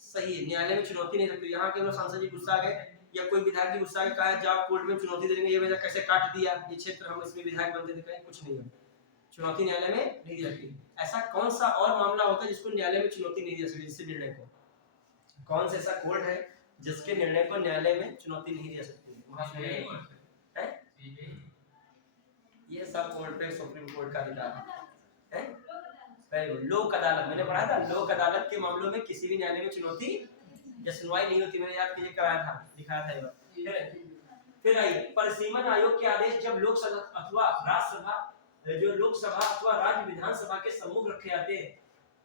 सही है, न्यायालय में चुनौती नहीं रखती। यहाँ के लोग सांसद जी गुस्सा गए या कोई विधायक जी गुस्सा गए, कहा जाओ कोर्ट में चुनौती दे देंगे, ये वजह कैसे काट दिया ये क्षेत्र, हम इसमें विधायक बनते थे, कहीं कुछ नहीं है, चुनौती न्यायालय में नहीं दी जाती। ऐसा कौन सा और मामला होता है जिसको न्यायालय में चुनौती नहीं दी जा सकती, जिससे निर्णय को, कौन सा ऐसा कोर्ट है जिसके निर्णय को न्यायालय में चुनौती नहीं दी सकती है? ये सब कोर्ट पे सुप्रीम कोर्ट का अधिकार है। Very good. लोक अदालत मैंने पढ़ा था, लोक अदालत के मामलों में किसी भी न्यायालय में चुनौती या सुनवाई नहीं होती, मैंने याद कीजिए कराया था, दिखाया था ये बात। फिर आइए परिसीमन आयोग के आदेश जब लोकसभा अथवा राज्यसभा, जो लोकसभा अथवा राज्य विधानसभा के सम्मुख रखे जाते हैं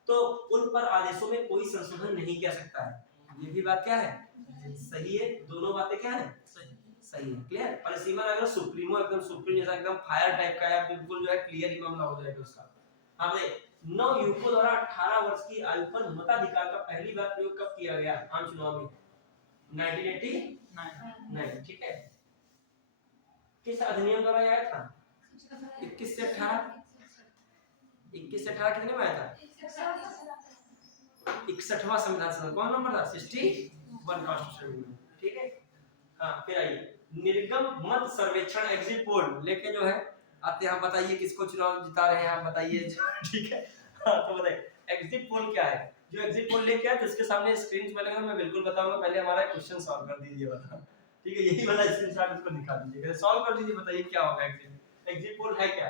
तो उन पर आदेशों में कोई संशोधन नहीं किया सकता है। ये भी बात क्या है, सही है, दोनों बातें क्या है, सही है, क्लियर। परिसीमन आयोग सुप्रीमो एकदम सुप्रीम जैसा एकदम फायर टाइप का है, बिल्कुल जो है क्लियर ही मामला हो जाएगा उसका। अब देख 9 युवकों द्वारा 18 वर्ष की आयु पर मताधिकार का पहली बार प्रयोग कब किया गया आम चुनाव में, 1989, ठीक है। किस अधिनियम द्वारा आया था, 21 से 18, 21 से 18 कितने में आया था, 61वां संविधान सभा, कौन नंबर था 61 कॉन्स्टिट्यूशन, ठीक है। हाँ फिर आइए निर्गम मत सर्वेक्षण एग्जिट पोल लेके जो है आते हैं, बताइए किसको चुनाव जिता रहे हैं आप बताइए, ठीक है। हाँ तो बताइए एग्जिट पोल क्या है, जो एग्जिट पोल लेके आए तो इसके सामने स्क्रीन पे लगेगा, मैं बिल्कुल बताऊंगा, पहले हमारा क्वेश्चन सॉल्व कर दीजिए, बता, ठीक है, यही वाला स्क्रीनशॉट इसको दिखा दीजिए, सॉल्व कर दीजिए, बताइए क्या होगा एग्जिट पोल है क्या,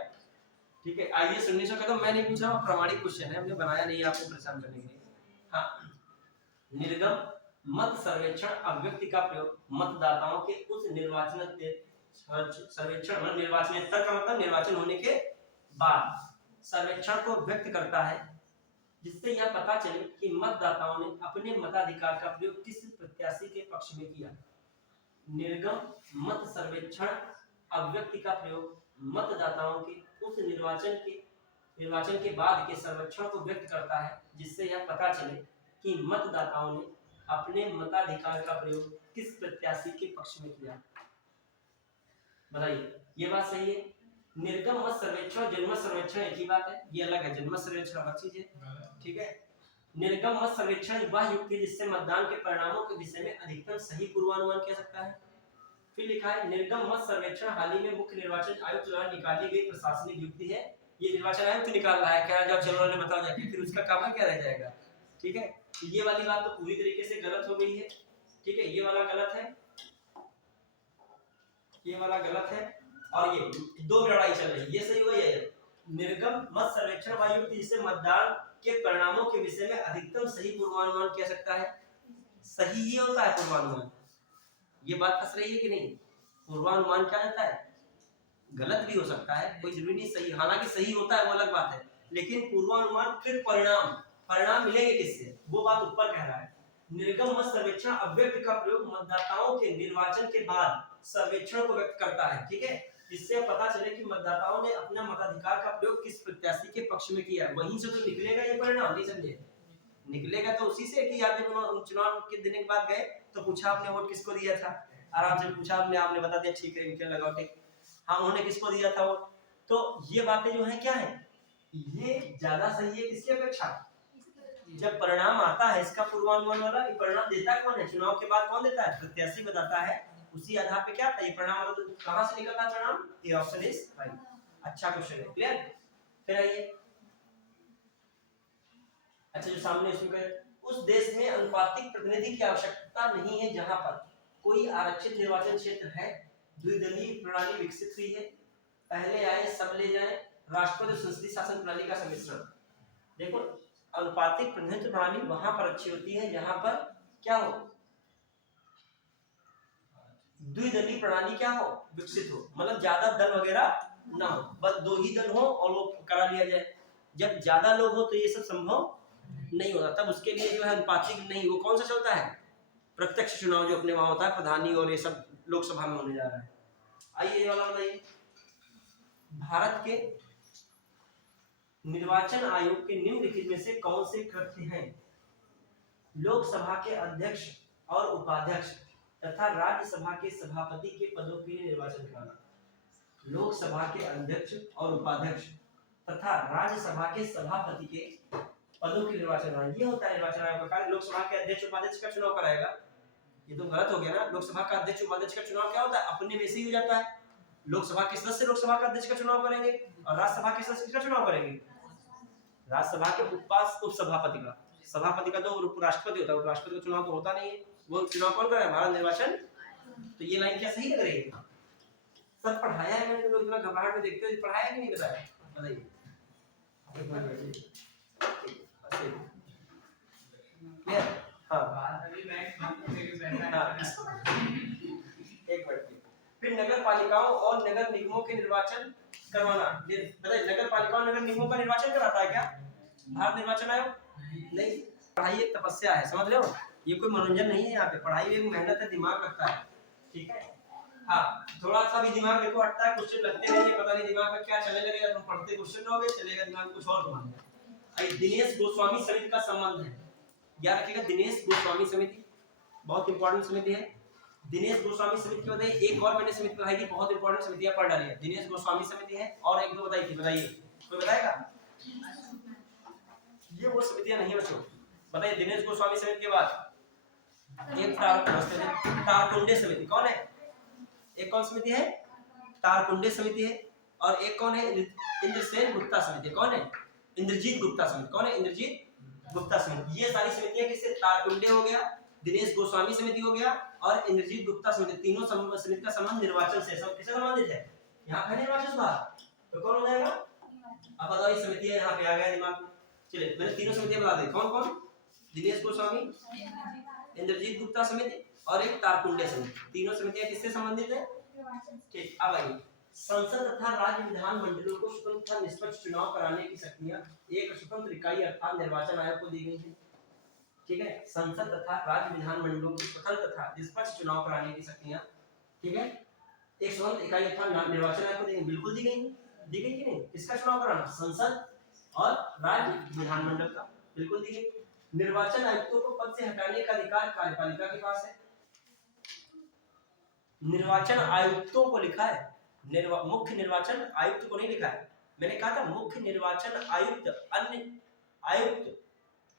ठीक है। आइए सुनने से कदम मैं नहीं पूछ रहा हूं, प्रमाणिक क्वेश्चन है, हमने बनाया नहीं आपको परेशान करने के लिए। हाँ निर्गम मत सर्वेक्षण अभिव्यक्ति का प्रयोग मतदाताओं के उस निर्वाचन सर्वेक्षण निर्वाचनेतर का मतलब निर्वाचन होने के बाद सर्वेक्षण को व्यक्त करता है जिससे यह पता चले कि मतदाताओं ने अपने मताधिकार का प्रयोग किस प्रत्याशी के पक्ष में किया। निर्गम मत सर्वेक्षण अभिव्यक्ति का प्रयोग मतदाताओं के उस निर्वाचन के बाद के सर्वेक्षण को व्यक्त करता है जिससे यह पता चले कि मतदाताओं ने अपने मताधिकार का प्रयोग किस प्रत्याशी के पक्ष में किया। बताइए ये बात सही है, निर्गम मत सर्वेक्षण और जनमत सर्वेक्षण एक ही बात है, ये अलग है, जनमत सर्वेक्षण अलग चीज है, ठीक है। निर्गम मत सर्वेक्षण वह युक्ति जिससे मतदान के परिणामों के विषय में अधिकतम सही पूर्वानुमान किया सकता है। फिर लिखा है निर्गम मत सर्वेक्षण हाल ही में मुख्य निर्वाचन आयुक्त द्वारा निकाली गई प्रशासनिक युक्ति है। ये निर्वाचन आयुक्त निकाल रहा है, कह रहा है चलो ने बताओ जाके, फिर उसका काम क्या रह जाएगा, ठीक है। तो ये वाली बात तो पूरी तरीके से गलत हो गई है, ठीक है, ये वाला गलत है, ये वाला गलत है, और ये दो में लड़ाई चल रही है, ये सही हुआ है। निर्गम मत सर्वेक्षण वह युक्ति जिससे मतदान के परिणामों के विषय में अधिकतम सही पूर्वानुमान किया सकता है। सही ये होता है पूर्वानुमान, ये बात फंस रही है कि नहीं। पूर्वानुमान क्या होता है, गलत भी हो सकता है, कोई जरूरी नहीं सही, हालांकि सही होता है वो अलग बात है, लेकिन पूर्वानुमान फिर परिणाम, परिणाम मिलेंगे किससे, वो बात ऊपर कह रहा है। निर्गम मत सर्वेक्षण अव्यक्त का प्रयोग मतदाताओं के निर्वाचन के बाद सर्वेक्षण को व्यक्त करता है, ठीक है, जिससे पता चले कि मतदाताओं ने अपना मताधिकार का प्रयोग किस प्रत्याशी के पक्ष में किया, वहीं से तो निकलेगा ये परिणाम, नहीं समझे, निकलेगा तो उसी से कि आप जब चुनाव के दिन के बाद गए तो पूछा आपने वोट किसको दिया था, आराम से पूछा आपने बता दिया, ठीक है क्या लगाओ, ठीक, हाँ उन्होंने किसको दिया था वोट। तो ये बातें जो है क्या है, ये ज्यादा सही है किसकी अपेक्षा, जब परिणाम आता है इसका पूर्वानुमान वाला, ये परिणाम देता कौन है, चुनाव के बाद कौन देता है, प्रत्याशी बताता है, उसी आधार पे क्या था ये परिणाम वाला, तो कहां से निकलता है परिणाम, ये ऑप्शन इज राइट। अच्छा क्वेश्चन है, क्लियर। फिर आइए, अच्छा जो सामने इसमें कहे, उस देश में अनुपातिक प्रतिनिधि की आवश्यकता नहीं है जहां पर कोई आरक्षित निर्वाचन क्षेत्र है, द्विदलीय प्रणाली विकसित हुई है, पहले आए सब ले जाए, राष्ट्रपति संसदीय शासन प्रणाली का सम्मिश्रण। देखो अनुपातिक प्रतिनिधित्व प्रणाली वहां पर अच्छी होती है जहां पर क्या हो, द्विदलीय प्रणाली क्या हो, विकसित हो, मतलब ज्यादा दल वगैरह ना हो, बस दो ही दल हो और वो करा लिया जाए। जब ज्यादा लोग हो तो ये सब संभव नहीं होता, तब उसके लिए जो है अनुपातिक नहीं, वो कौन सा चलता है, प्रत्यक्ष चुनाव जो अपने वहां होता है, प्रधानी और ये सब लोकसभा में होने जा रहा है। आइए ये वाला बताइए, भारत के निर्वाचन आयोग के निम्नलिखित में से कौन से कृत्य हैं, लोकसभा के अध्यक्ष और उपाध्यक्ष तथा राज्यसभा के सभापति के पदों के लिए निर्वाचन कराना। लोकसभा के अध्यक्ष और उपाध्यक्ष तथा राज्यसभा के सभापति के पदों के निर्वाचन कराना, ये होता है निर्वाचन आयोग का कार्य। लोकसभा के अध्यक्ष उपाध्यक्ष का चुनाव कराएगा, ये तो गलत हो गया ना। लोकसभा का अध्यक्ष उपाध्यक्ष का चुनाव क्या होता है, अपने में से ही हो जाता है। लोकसभा के सदस्य लोकसभा का अध्यक्ष का चुनाव करेंगे और राज्यसभा के सदस्य का चुनाव करेंगे, राज्यसभा के उपसभापति का, सभापति का तो उपराष्ट्रपति होता है, उपराष्ट्रपति का चुनाव तो होता नहीं है, वो चुनाव कौन कराएगा, भारत निर्वाचन। तो ये लाइन क्या सही लग रही है, सब पढ़ाया है मैंने, लोग इतना घबराहट में देखते हो, पढ़ाया कि नहीं बताया, बताइए। एक मिनट, फिर नगर पालिकाओं और नगर निगमों के निर्वाचन करवाना, बताइए नगर पालिकाओं नगर निगमों का निर्वाचन कराता है क्या भारत निर्वाचन आयोग, नहीं। पढ़ाई एक तपस्या है, समझ रहे हो, ये कोई मनोरंजन नहीं है, यहाँ पे पढ़ाई एक मेहनत है, दिमाग लगता है, ठीक है। हाँ थोड़ा सा भी दिमाग देखो हटता है, क्वेश्चन लगते नहीं है, पता नहीं दिमाग में क्या चलने लगेगा, तुम पढ़ते क्वेश्चन रहोगे, चलेगा दिमाग कुछ और तुम्हारा। दिनेश गोस्वामी समिति का संबंध है, याद रखिएगा, दिनेश गोस्वामी समिति बहुत इंपॉर्टेंट समिति है। दिनेश गोस्वामी समिति की बताइए, एक और मैंने समिति बताई थी, बहुत इंपॉर्टेंट समितियां पढ़ डाली है, दिनेश गोस्वामी समिति है, और एक दो बताई थी, बताइए कोई बताएगा, ये वो समितियां नहीं बच्चों, बताइए दिनेश गोस्वामी समिति के बाद एक तारकुंडे समिति, कौन है, एक कौन समिति है, तारकुंडे समिति है, और एक कौन है, इंद्रसेन गुप्ता समिति, कौन है, इंद्रजीत गुप्ता समिति, कौन है, इंद्रजीत गुप्ता समिति। ये सारी समितियां किससे, तारकुंडे हो गया, दिनेश गोस्वामी समिति हो गया और इंद्रजीत गुप्ता समिति, तीनों समिति का संबंध निर्वाचन से, सब किससे संबंधित है, यहाँ पे निर्वाचन सभा, तो कौन हो जाएगा, अब बताओ ये समितियां यहाँ पे आ गया दिमाग में, चलिए मैंने तीनों समितियां बता दी, कौन कौन, दिनेश गोस्वामी, इंद्रजीत गुप्ता समिति और एक तारकुंडे समिति, तीनों समितियां किससे संबंधित है, ठीक। अब आइए, संसद तथा राज्य विधान मंडलों को स्वतंत्र तथा निष्पक्ष चुनाव कराने की शक्तियां एक स्वतंत्र इकाई अर्थात निर्वाचन आयोग को दी गई है, ठीक है। संसद तथा राज्य विधान मंडलों को स्वतंत्र तथा निष्पक्ष चुनाव कराने की शक्तियां, ठीक है, एक स्वतंत्र इकाई अर्थात निर्वाचन आयोग को दी गई, बिल्कुल दी गई कि नहीं, किसका चुनाव कराना, संसद और राज्य विधानमंडल का, बिल्कुल दी गई। निर्वाचन आयुक्तों को पद से हटाने का अधिकार कार्यपालिका के पास है, निर्वाचन आयुक्तों को लिखा है, मुख्य निर्वाचन आयुक्त को नहीं लिखा है, मैंने कहा था मुख्य निर्वाचन आयुक्त अन्य आयुक्त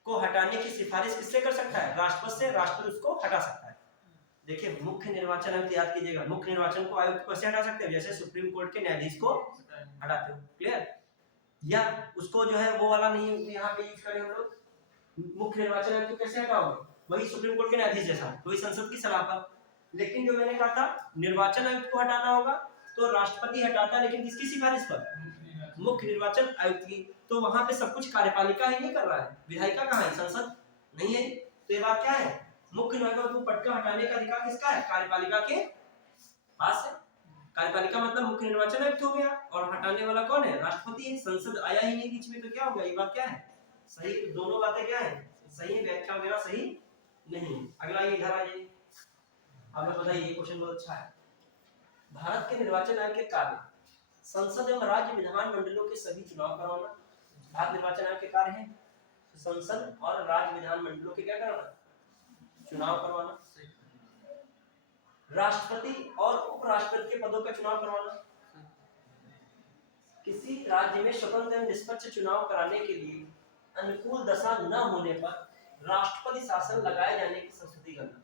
को हटाने की सिफारिश किससे कर सकता है? राष्ट्रपति से। राष्ट्रपति उसको हटा सकता है। देखिए मुख्य निर्वाचन आयुक्त याद कीजिएगा, मुख्य निर्वाचन को आयुक्त को कैसे हटा सकते हो? जैसे सुप्रीम कोर्ट के न्यायाधीश को हटाते हो, क्लियर? या उसको जो है वो वाला नहीं यहाँ पे यूज करें हम लोग, मुख्य निर्वाचन आयुक्त को कैसे हटाओगे? वही सुप्रीम कोर्ट के न्यायाधीश जैसा, वही संसद की सलाह पर। लेकिन जो मैंने कहा था निर्वाचन आयुक्त को हटाना होगा तो राष्ट्रपति हटाता है, लेकिन किसकी सिफारिश पर? मुख्य निर्वाचन आयुक्त की। तो वहां पे सब कुछ कार्यपालिका ही नहीं कर रहा है, विधायिका कहाँ है? संसद नहीं है। तो ये बात क्या है? मुख्य निर्वाचन को पटका हटाने का अधिकार किसका है? कार्यपालिका के पास है। कार्यपालिका मतलब मुख्य निर्वाचन आयुक्त हो गया, और हटाने वाला कौन है? राष्ट्रपति है। संसद आया ही नहीं बीच में, तो क्या हो गया? ये बात क्या है? सही। दोनों बातें क्या है? सही है, व्याख्या वगैरह सही नहीं। अगला ये इधर आ जाइए, अब बताइए, ये क्वेश्चन बहुत अच्छा है। भारत के निर्वाचन आयोग के कार्य संसद एवं राज्य विधान मंडलों के सभी चुनाव करवाना। भारत निर्वाचन आयोग के कार्य है संसद और राज्य विधान मंडलों के क्या कराना? चुनाव करवाना। राष्ट्रपति और उपराष्ट्रपति के पदों का चुनाव करवाना। किसी राज्य में स्वतंत्र एवं निष्पक्ष चुनाव कराने के लिए अनुकूल दशा न होने पर राष्ट्रपति शासन लगाए जाने की संस्तुति करना।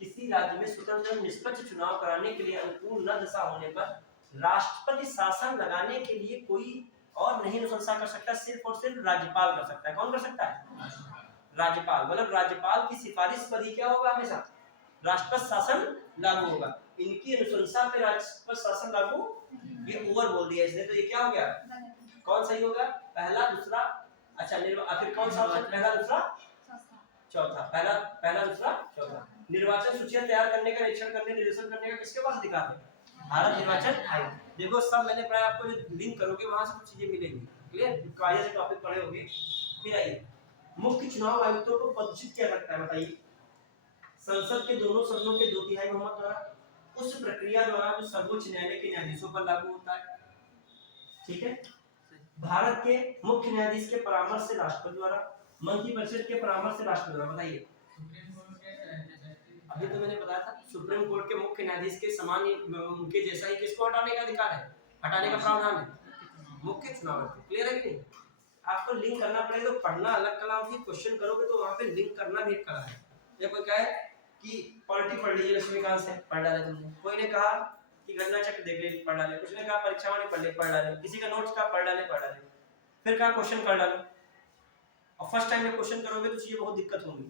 किसी राज्य में स्वतंत्र एवं निष्पक्ष चुनाव कराने के लिए अनुकूल न दशा होने पर राष्ट्रपति शासन लगाने के लिए कोई और नहीं अनुशंसा कर सकता, सिर्फ और सिर्फ राज्यपाल कर सकता है। कौन कर सकता है? राज्यपाल। मतलब राज्यपाल की सिफारिश पर ही क्या होगा? हमेशा राष्ट्रपति शासन लागू होगा। इनकी अनुशंसा पे राष्ट्रपति शासन लागू, ये ओवर बोल दिया इसने, तो ये क्या हो गया? कौन सही होगा? पहला, दूसरा, अच्छा फिर कौन सा? पहला, दूसरा, चौथा। पहला, दूसरा, चौथा। निर्वाचन सूचियां तैयार करने का, निरीक्षण करने, निर्देशन करने का किसके पास अधिकार है? भारत निर्वाचन आयोग। देखो सब मैंने पढ़ाया, आपको जो लिंक करोगे वहां से कुछ चीजें मिलेंगी, क्लियर? कायदे से टॉपिक पढ़े होंगे। फिर आइए, मुख्य चुनाव आयुक्तों को पदच्युत किया जाता है, बताइए। संसद के दोनों सदनों के 2/3 बहुमत द्वारा, उस प्रक्रिया द्वारा जो सर्वोच्च न्यायालय के न्यायाधीशों पर लागू होता है, ठीक है? भारत के मुख्य न्यायाधीश के परामर्श से राष्ट्रपति द्वारा, मंत्रिपरिषद के परामर्श से राष्ट्रपति द्वारा। बताइए, अभी तो मैंने बताया था सुप्रीम कोर्ट के मुख्य न्यायाधीश के समान ही, उनके जैसा ही किसको हटाने का अधिकार है? हटाने का प्रावधान है मुख्य चुनाव आयुक्त। क्लियर है कि नहीं? आपको लिंक करना पड़ेगा, तो पढ़ना अलग कला होगी, क्वेश्चन करोगे तो वहां पे लिंक करना भी एक कला है। ये कोई कहे कि पॉलिटी पढ़ लीजिए, लक्ष्मीकांत से पढ़ डाले तुमने, कोई ने कहा कि घटना चक्र देख ले, पढ़ डाले, कुछ ने कहा परीक्षा में पढ़ डाले, किसी का नोट्स का पढ़ डाले, फिर कहा क्वेश्चन कर डालो। और फर्स्ट टाइम में क्वेश्चन करोगे तो चीजें बहुत दिक्कत होंगी,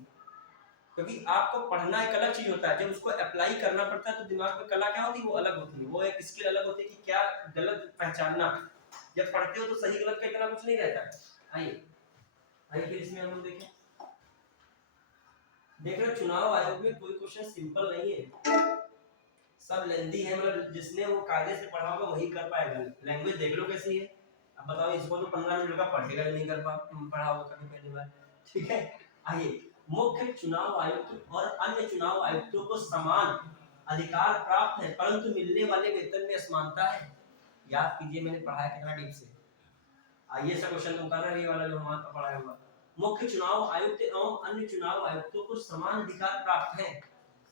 क्योंकि आपको पढ़ना एक अलग चीज होता है, जब उसको अप्लाई करना पड़ता है तो दिमाग में कला क्या होती है? वो अलग होती है, वो एक स्किल अलग होती है कि क्या गलत पहचानना। जब पढ़ते हो तो सही गलत का इतना कुछ नहीं रहता है। आइए फिर इसमें हम लोग देखें। देख रहे चुनाव आयोग में कोई क्वेश्चन सिंपल नहीं है, सब लेंदी है। मतलब जिसने वो कायदे से पढ़ा होगा वही कर पाएगा। लैंग्वेज देख लो कैसी है। अब बताओ, इसको तो 15 मिनट का पढ़ेगा नहीं, कर पढ़ा होगा कभी पहली बार, ठीक है? आइए, मुख्य चुनाव आयुक्त और अन्य चुनाव आयुक्तों को समान अधिकार प्राप्त है, परंतु मिलने वाले वेतन में असमानता है। याद कीजिए, मैंने पढ़ाया कितना डीप से। आइए ऐसा क्वेश्चन तुम कर रहे हो, ये वाला जो हमारा पढ़ाया हुआ। मुख्य चुनाव आयुक्त एवं अन्य चुनाव आयुक्तों को समान अधिकार प्राप्त है,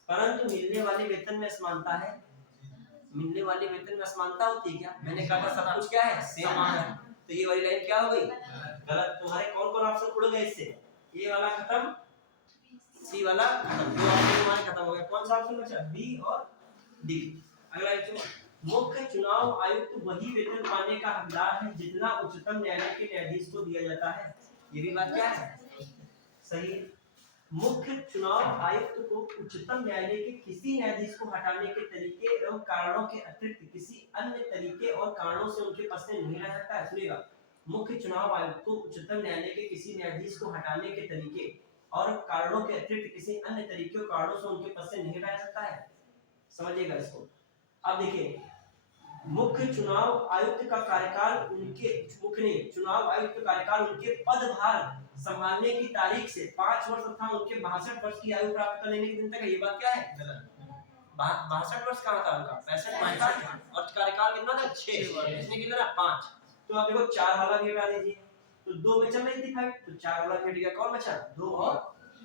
परंतु मिलने वाले वेतन में असमानता है। मिलने वाले वेतन में असमानता होती है क्या? मैंने कहा था सब कुछ क्या है? सेम है। तो ये वाली लाइन क्या हो गई? गलत। तुम्हारे कौन कौन ऑप्शन उड़ गए इससे? ये वाला खत्म, सी वाला खत्म, दो ऑप्शन हमारे खत्म हो गए। कौन सा ऑप्शन बचा? बी और डी। अगला एक, मुख्य चुनाव आयुक्त वही वेतन पाने का हकदार है जितना उच्चतम न्यायालय के न्यायाधीश को दिया जाता है। ये भी बात क्या है? सही। मुख्य चुनाव आयुक्त को उच्चतम न्यायालय के किसी न्यायाधीश को हटाने के तरीके एवं कारणों के अतिरिक्त किसी अन्य तरीके और कारणों से उनके पद से नहीं रह सकता है। सुनिएगा, मुख्य चुनाव आयुक्त को उच्चतम न्यायालय के किसी न्यायाधीश को हटाने के तरीके और कारणों के अतिरिक्त किसी अन्य तरीके और कारणों से उनके पद से नहीं रह सकता है। समझिएगा इसको। अब देखिए, मुख्य चुनाव आयुक्त का कार्यकाल उनके चुनाव आयुक्त का कार्यकाल उनके पदभार संभालने की तारीख से 5 वर्ष तथा उनके 62 वर्ष की आयु प्राप्त कर लेने के दिन तक है। ये बात क्या है? गलत। 62 वर्ष कहाँ था उनका? 65 और कार्यकाल कितना था? 6 वर्ष। इसमें कितना था? 5। तो आप देखो 4 वाला भी हटा दीजिए, तो 2 में चल रही थी फाइट, तो 4 वाला हट गया, कौन बचा? 2 और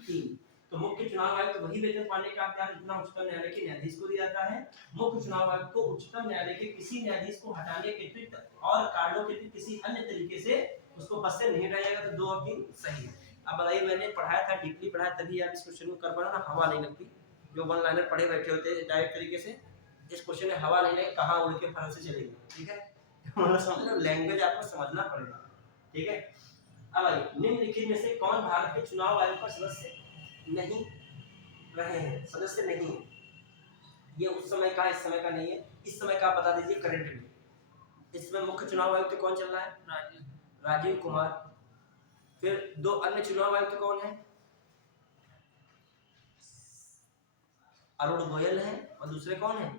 3। तो मुख्य चुनाव आयुक्त वही वेतन पाने का अधिकार जितना उच्चतम न्यायालय के न्यायाधीश को दिया जाता है। मुख्य चुनाव आयुक्त को उच्चतम न्यायालय के किसी न्यायाधीश को हटाने के अतिरिक्त और कारणों के अतिरिक्त किसी अन्य तरीके से उसको पद से नहीं हटाया जाएगा। तो 2 और 3 सही है। अब बताइए, मैंने पढ़ाया था, डीपली पढ़ाया, तभी आप इस क्वेश्चन को कर पा रहे ना, हवा नहीं लगती। जो वन लाइनर पढ़े बैठे होते हैं डायरेक्ट तरीके से, इस क्वेश्चन में हवा नहीं लगे, कहाँ उड़ के फरक से चलेगी। ठीक है, मतलब समझ लो, लैंग्वेज आपको समझना पड़ेगा। ठीक है, अब आइए, निम्नलिखित में से कौन भारत के चुनाव आयोग का सदस्य नहीं रहे हैं, सदस्य नहीं है। ये उस समय का, इस समय का नहीं है। इस समय का बता दीजिए करंट में। इसमें मुख्य चुनाव आयुक्त कौन चल रहा है? राजीव कुमार। फिर 2 अन्य चुनाव आयुक्त कौन है? अरुण गोयल है, और दूसरे कौन है?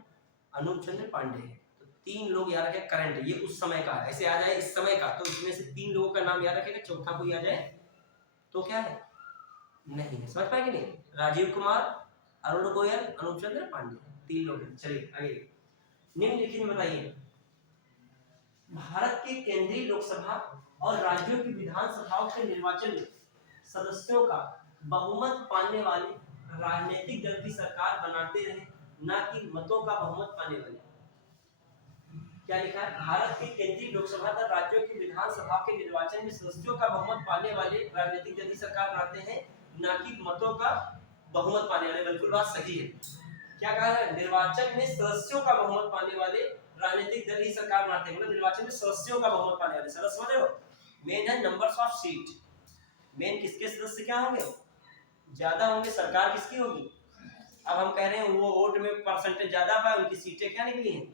अनूप चंद्र पांडे है। तो 3 लोग याद रखें करंट, ये उस समय का है। ऐसे आ जाए इस समय का, तो इसमें से 3 लोगों का नाम याद रखेगा, चौथा कोई आ जाए तो क्या है? नहीं है। समझ पाए कि नहीं? राजीव कुमार, अरुण गोयल, अनूप चंद्र पांडे, 3 लोग हैं। चलिए आगे, निम्नलिखित में बताइए, भारत के केंद्रीय लोकसभा और राज्यों की विधानसभाओं के निर्वाचन में सदस्यों का बहुमत पाने वाले राजनीतिक दल की सरकार बनाते रहे, न कि मतों का बहुमत पाने वाले। क्या लिखा है? भारत के केंद्रीय लोकसभा तथा राज्यों की विधानसभा के निर्वाचन में सदस्यों का बहुमत पाने वाले राजनीतिक दल की सरकार बनाते हैं, न कि मतों का बहुमत पाने वाले। बिल्कुल बात सही है। क्या कहा है? निर्वाचन में सदस्यों का बहुमत पाने वाले राजनीतिक दल ही सरकार बनाते हैं। मतलब निर्वाचन में सदस्यों का बहुमत पाने वाले। सदस्य समझ रहे हो? मेन है नंबर्स ऑफ सीट। मेन किसके सदस्य क्या होंगे? ज्यादा होंगे, सरकार किसकी होगी? अब हम कह रहे हैं वो वोट में परसेंटेज ज्यादा पाए, उनकी सीटें क्या निकली हैं?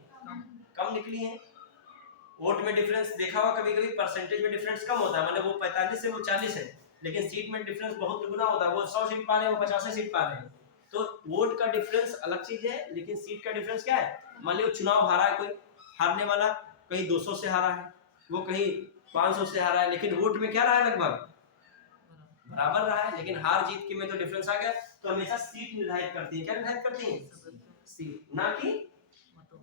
कम निकली हैं। वोट में डिफरेंस देखा हुआ कभी कभी, परसेंटेज में डिफरेंस कम होता है, मतलब वो 45 से वो 40 है, लेकिन सीट में डिफरेंस बहुत गुना होता है। वो 100 सीट पा रहे हैं, वो 50 सीट पा रहे हैं। तो वोट का डिफरेंस अलग चीज है, लेकिन सीट का डिफरेंस क्या है? मान लो चुनाव हारा है कोई, हारने वाला कहीं 200 से हारा है, वो कहीं 500 से हारा है, लेकिन वोट में क्या रहा है? लगभग बराबर रहा है। लेकिन हार जीत के में तो डिफरेंस आ गया। तो हमेशा सीट निर्धारित करती है। क्या निर्धारित करती है? सीट, ना कि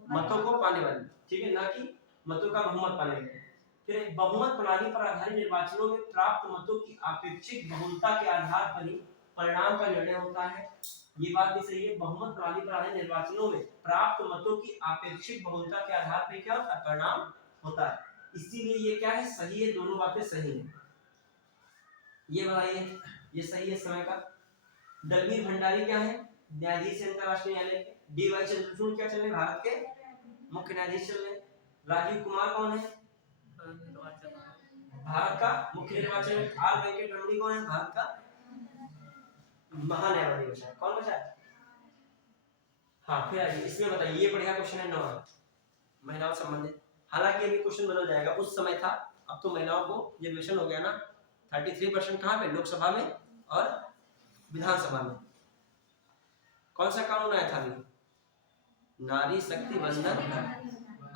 मतों को पाने वाली। ठीक है, ना कि मतों का बहुमत पाने वाली। फिर बहुमत प्रणाली पर आधारित निर्वाचनों में प्राप्त मतों की अपेक्षित बहुलता के आधार पर ही परिणाम का निर्णय होता है। ये बात भी सही है। बहुमत प्रणाली पर आधारित निर्वाचनों में प्राप्त मतों की अपेक्षित बहुलता के आधार पर क्या होता है? परिणाम होता है। इसीलिए ये क्या है? सही है, दोनों बातें सही है। ये बताइए, ये सही है समय का। दलवीर भंडारी क्या है? न्यायाधीश अंतरराष्ट्रीय न्यायालय के। डी.वाई. चंद्रचूड़ क्या चल रहे? भारत के मुख्य न्यायाधीश चल रहे। राजीव कुमार कौन है? भारत का मुख्य निर्वाचन। आर वेंकट रमणी कौन है? भारत का महान्यायाधीश है। कौन बचा है? हाँ, फिर आइए इसमें बताइए, ये बढ़िया क्वेश्चन है 9 महिलाओं संबंधित। हालांकि अभी क्वेश्चन बदल जाएगा, उस समय था, अब तो महिलाओं को रिजर्वेशन हो गया ना। 33% कहाँ पे? लोकसभा में और विधानसभा में। कौन सा कानून आया था अभी? नारी शक्ति वंदन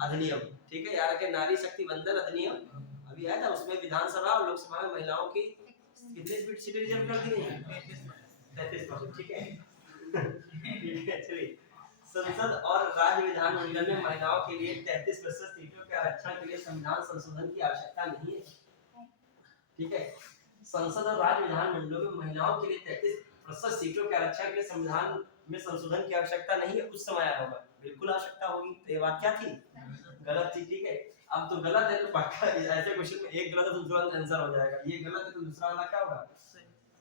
अधिनियम। ठीक है, यार के नारी शक्ति वंदन अधिनियम अभी आया था। उसमें विधानसभा और लोकसभा में महिलाओं की कितनी सीटें रिजर्व कर दी गई? 33%। ठीक है, ठीक है। चलिए, संसद और राज्य विधानमंडल में महिलाओं के लिए 33% सीटों के आरक्षण के लिए संविधान संशोधन की आवश्यकता नहीं है। ठीक है, संसद और राज्य विधानमंडलों में महिलाओं के लिए 33% सीटों के आरक्षण के लिए संविधान में संशोधन की आवश्यकता नहीं है। उस समय आया होगा, बिल्कुल आवश्यकता होगी। तो ये बात क्या थी? गलत थी। ठीक है, अब तो गलत है तो पक्का ऐसे क्वेश्चन में एक गलत है तो दूसरा आंसर हो जाएगा। ये गलत है तो दूसरा वाला क्या होगा?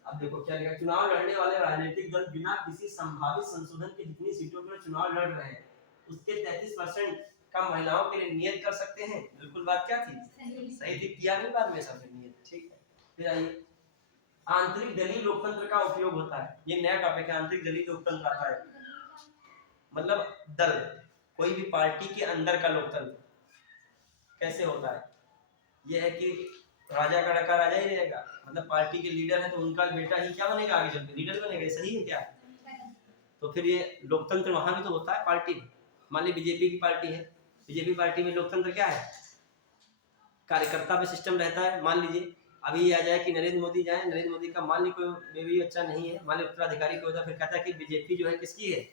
अब देखो क्या लिखा, चुनाव लड़ने वाले राजनीतिक दल बिना किसी संभावित संशोधन के जितनी सीटों पर चुनाव लड़ रहे हैं उसके 33% का महिलाओं के लिए नियत कर सकते हैं। बिल्कुल बात क्या थी? सही थी। किया नहीं बाद में सबने नियत। ठीक है, फिर आइए, आंतरिक दलीय लोकतंत्र का उपयोग होता है। ये नया टॉपिक है, आंतरिक दलीय लोकतंत्र आता है। मतलब दल, कोई भी पार्टी के अंदर का लोकतंत्र कैसे होता है? यह है कि राजा का डका राजा ही रहेगा, मतलब पार्टी के लीडर है तो उनका बेटा ही क्या बनेगा? आगे चल के लीडर बनेगा। सही है क्या? तो फिर ये लोकतंत्र वहां भी तो होता है पार्टी। मान ली बीजेपी की पार्टी है, बीजेपी पार्टी में लोकतंत्र क्या है? कार्यकर्ता पे सिस्टम रहता है। मान लीजिए अभी आ जाए कि नरेंद्र मोदी जाए, नरेंद्र मोदी का मान ली कोई बेबी अच्छा नहीं है, मान ली उत्तराधिकारी को होता, फिर कहता है कि बीजेपी जो है किसकी है?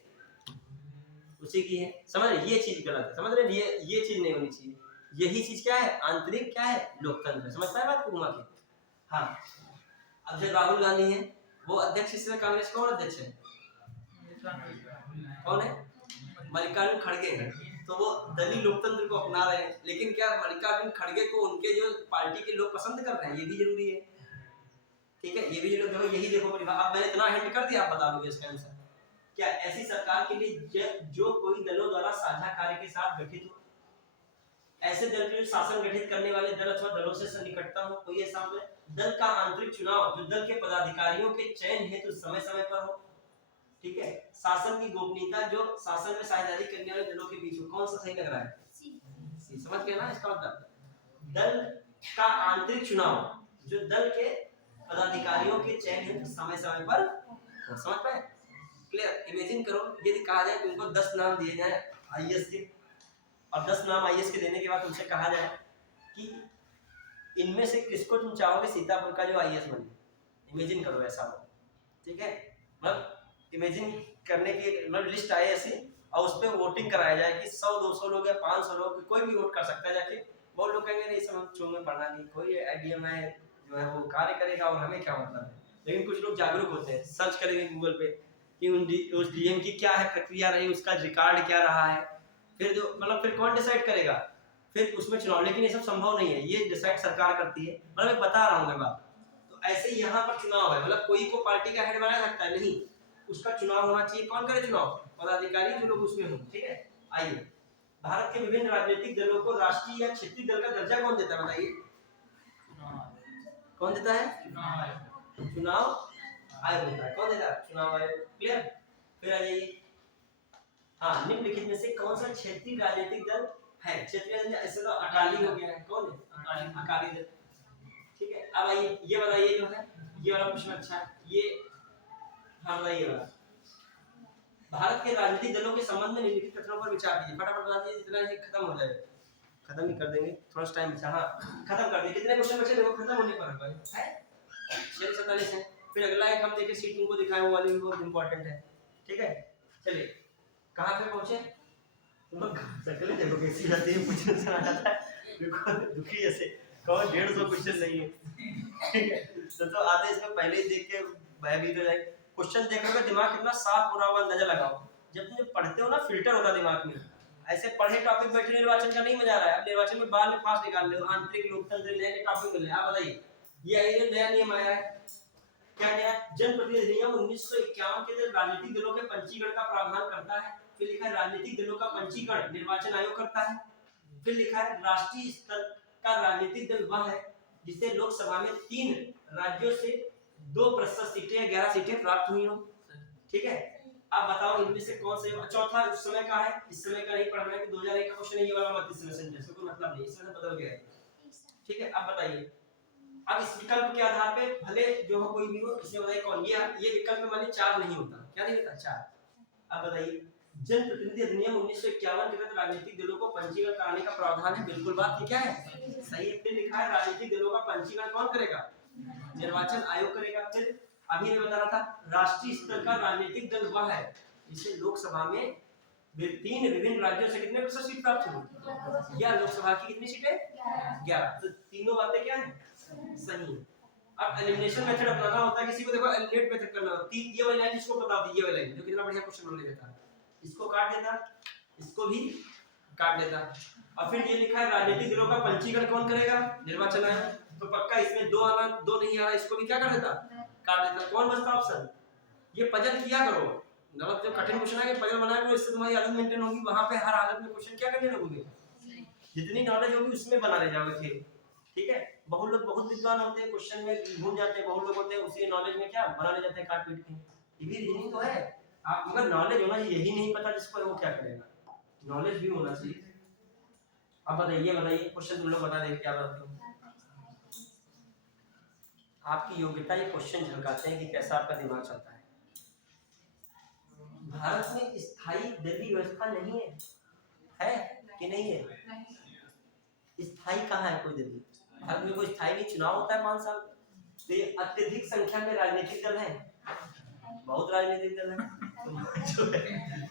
उसी की है। समझ रहे? ये चीज गलत है। समझ रहे? ये चीज नहीं होनी चाहिए। यही चीज क्या है? आंतरिक क्या है? लोकतंत्र। समझ पाए बात को घुमा के? हाँ, अब जब राहुल गांधी है वो अध्यक्ष इस समय कांग्रेस कौन अध्यक्ष है? कौन है? मल्लिकार्जुन खड़गे हैं। तो वो दलीय लोकतंत्र को अपना रहे हैं, लेकिन क्या मल्लिकार्जुन खड़गे को उनके जो पार्टी के लोग पसंद कर रहे हैं, ये भी जरूरी है। ठीक है, ये भी जरूरी है। यही देखो परिभाषा, अब मैंने इतना हिंट कर दिया, आप बता दोगे इसका आंसर क्या? ऐसी सरकार के लिए जो कोई दलों द्वारा साझा कार्य के साथ गठित हो, ऐसे दल के जो शासन गठित करने वाले दल अथवा दलों से सन्निकटता हो, कोई ऐसा दल का आंतरिक चुनाव जो दल के पदाधिकारियों के चयन हेतु समय समय पर हो। ठीक है, शासन की गोपनीयता जो शासन में साझेदारी करने वाले दलों के बीच हो। कौन सा सही लग रहा है? सी। समझ गए ना इसका मतलब? दल का आंतरिक चुनाव जो दल के पदाधिकारियों के चयन हेतु समय समय पर हो। समझ पाए? क्लियर? इमेजिन करो, यदि कहा जाए तुमको 10 नाम दिए जाए आईएएस के, और 10 नाम आईएएस के देने के बाद तुमसे कहा जाए कि इनमें से किसको तुम चाहोगे सीतापुर का जो आईएएस बने। इमेजिन करो ऐसा हो। ठीक है, मतलब इमेजिन करने की मतलब लिस्ट आए ऐसी, और उस पर वोटिंग कराया जाए कि 100-200 लोग या 500 लोग, कोई भी वोट कर सकता है जाके। बहुत लोग कहेंगे नहीं सब चुन में पढ़ना नहीं, कोई आईडीएम है जो है वो कार्य करेगा और हमें क्या मतलब है। लेकिन कुछ लोग जागरूक होते हैं, सर्च करेंगे गूगल पे कि उस डीएम की क्या है प्रक्रिया रही, उसका रिकॉर्ड क्या रहा है, फिर जो मतलब फिर कौन डिसाइड करेगा फिर उसमें चुनाव। लेकिन ये सब संभव नहीं है, ये डिसाइड सरकार करती है। मतलब मैं बता रहा हूँ मैं बात। तो ऐसे ही यहाँ पर चुनाव है, मतलब कोई को पार्टी का हेड बनाया सकता है नहीं, उसका चुनाव होना चाहिए। कौन करे चुनाव? पदाधिकारी जो लोग उसमें हों। ठीक है, आइए, भारत के विभिन्न राजनीतिक दलों को राष्ट्रीय या क्षेत्रीय दल का दर्जा कौन देता है बताइए? कौन देता है? चुनाव आयोग देता है। कौन देता है? चुनाव आयोग। क्लियर? फिर आ जाइए, हाँ, निम्नलिखित में से कौन सा क्षेत्रीय राजनीतिक दल है? क्षेत्रीय ऐसे तो अकाली हो गया है। कौन है? अकाली दल। ठीक है, अब आइए ये बताइए जो है ये वाला प्रश्न अच्छा है ये। हाँ बताइए वाला, भारत के राजनीतिक दलों के संबंध में निम्नलिखित कथनों पर विचार कीजिए। फटाफट बता दीजिए, जितना ही खत्म हो जाए। खत्म ही कर देंगे, थोड़ा सा टाइम बचा। हाँ खत्म कर देंगे। कितने क्वेश्चन बचे देखो खत्म होने पर है 6:47 है। फिर अगला एक हम देखे शीट तुमको दिखाए, वो वाली भी बहुत इंपॉर्टेंट है। ठीक है, चलिए कहाँ पे पहुंचे? तुम शक्ल देखो कैसी जाती है, पूछने से आ जाता है देखो दुखी ऐसे कहो 150 क्वेश्चन नहीं है। ठीक है, तो आधे इसमें पहले ही देख के भयभीत हो जाए। क्वेश्चन देखोगे दिमाग कितना साफ पूरा हुआ अंदाजा लगाओ। जब तुम पढ़ते हो ना फिल्टर होता दिमाग में। ऐसे पढ़े टॉपिक बैठे निर्वाचन का नहीं मजा आ रहा है। अब निर्वाचन में बाद में फास्ट निकाल लो, आंतरिक लोकतंत्र नए टॉपिक मिले। आप बताइए ये नया नियम आया है क्या? क्या जनप्रतिनिधि अधिनियम 1951 के तहत राजनीतिक दलों के पंजीकरण का प्रावधान करता है। फिर लिखा है राजनीतिक दलों का पंजीकरण निर्वाचन आयोग करता है। फिर लिखा है राष्ट्रीय स्तर का राजनीतिक दल वह है जिसे लोकसभा में 3 राज्यों से 2 प्रतिशत सीटें या 11 सीटें प्राप्त हुई हो। ठीक है, अब बताओ इनमें से कौन से? चौथा उस समय का है, इस समय का नहीं पढ़ना है कि 2001 का क्वेश्चन है ये वाला, मत इसमें सेंटेंस कोई मतलब नहीं, इसमें बदल गया है। ठीक है, अब बताइए, अब इस विकल्प के आधार पे भले जो हो कोई भी हो, इसमें बताइए कौन? ये विकल्प में मान 4 नहीं होता। क्या नहीं होता? 4। अब बताइए जनप्रतिनिधि अधिनियम 1951 के तहत राजनीतिक दलों को पंजीकरण कराने का प्रावधान है। बिल्कुल बात ठीक है, सही है। फिर लिखा है राजनीतिक दलों का पंजीकरण कौन करेगा? निर्वाचन आयोग करेगा। फिर अभी मैं बता रहा था राष्ट्रीय स्तर का राजनीतिक दल वह है जिसे लोकसभा में 3 विभिन्न राज्यों से कितने प्रतिशत सीट प्राप्त हुई, या लोकसभा की कितनी सीटें? 11। तो तीनों बातें क्या है? सही। अब एलिमिनेशन मेथड अपनाना होता है किसी को, देखो एलिमिनेट मेथड करना होता है। ये वाली लाइन जिसको पता होती है, ये वाली लाइन जो कितना बढ़िया क्वेश्चन होने देता है, इसको काट देता, इसको भी काट देता। और फिर ये लिखा है राजनीतिक दलों का पंजीकरण कौन करेगा? निर्वाचन आयोग। तो पक्का इसमें 2 आना 2 नहीं आ रहा, इसको भी क्या कर देता? काट देता। कौन बचता ऑप्शन? ये पजल किया करो, मतलब जो कठिन क्वेश्चन है पजल बनाया करो, इससे तुम्हारी आदत मेंटेन होगी। वहां पे हर हालत में क्वेश्चन क्या करने लगोगे? जितनी नॉलेज होगी उसमें बना ले जाओगे फिर। ठीक है, बहुत लोग बहुत विद्वान होते हैं, क्वेश्चन में घूम जाते हैं। बहुत लोग होते हैं उसी नॉलेज में क्या बना ले जाते हैं काट पीट के। ये भी रीजनिंग तो है। आप मगर नॉलेज होना, यही नहीं पता जिसको वो क्या करेगा। नॉलेज भी होना चाहिए। अब बताइए क्वेश्चन तुम लोग बता देंगे क्या बताते हो? आपकी योग्यता ये क्वेश्चन झलकाते हैं कि कैसा आपका दिमाग चलता है। भारत में स्थायी दलीय व्यवस्था नहीं है कि नहीं है? स्थायी कहाँ है कोई दलीय? भारत में कोई स्थायी नहीं, चुनाव होता है 5 साल। तो ये अत्यधिक संख्या में राजनीतिक दल हैं, बहुत राजनीतिक दल हैं जो है।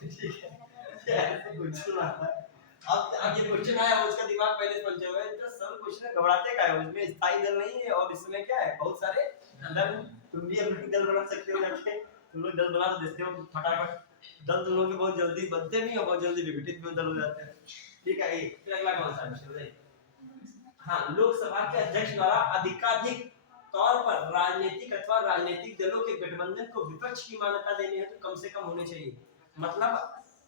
ठीक है, अब ये क्वेश्चन आया उसका दिमाग पहले से पहुंचे हुए तो सब क्वेश्चन घबराते का है। उसमें स्थायी दल नहीं है और इसमें क्या है बहुत सारे दल। तुम भी अपनी दल बना सकते हो जाके, तुम लोग दल बना तो देते हो फटाफट, दल तुम लोग के बहुत जल्दी बनते नहीं हो, बहुत जल्दी विघटित भी दल हो जाते हैं। ठीक है, ये फिर अगला कौन सा विषय बताइए? हाँ, लोकसभा के अध्यक्ष द्वारा अधिकाधिक तौर पर राजनीतिक अथवा राजनीतिक दलों के गठबंधन को विपक्ष की मान्यता देनी है तो कम से कम होने चाहिए। मतलब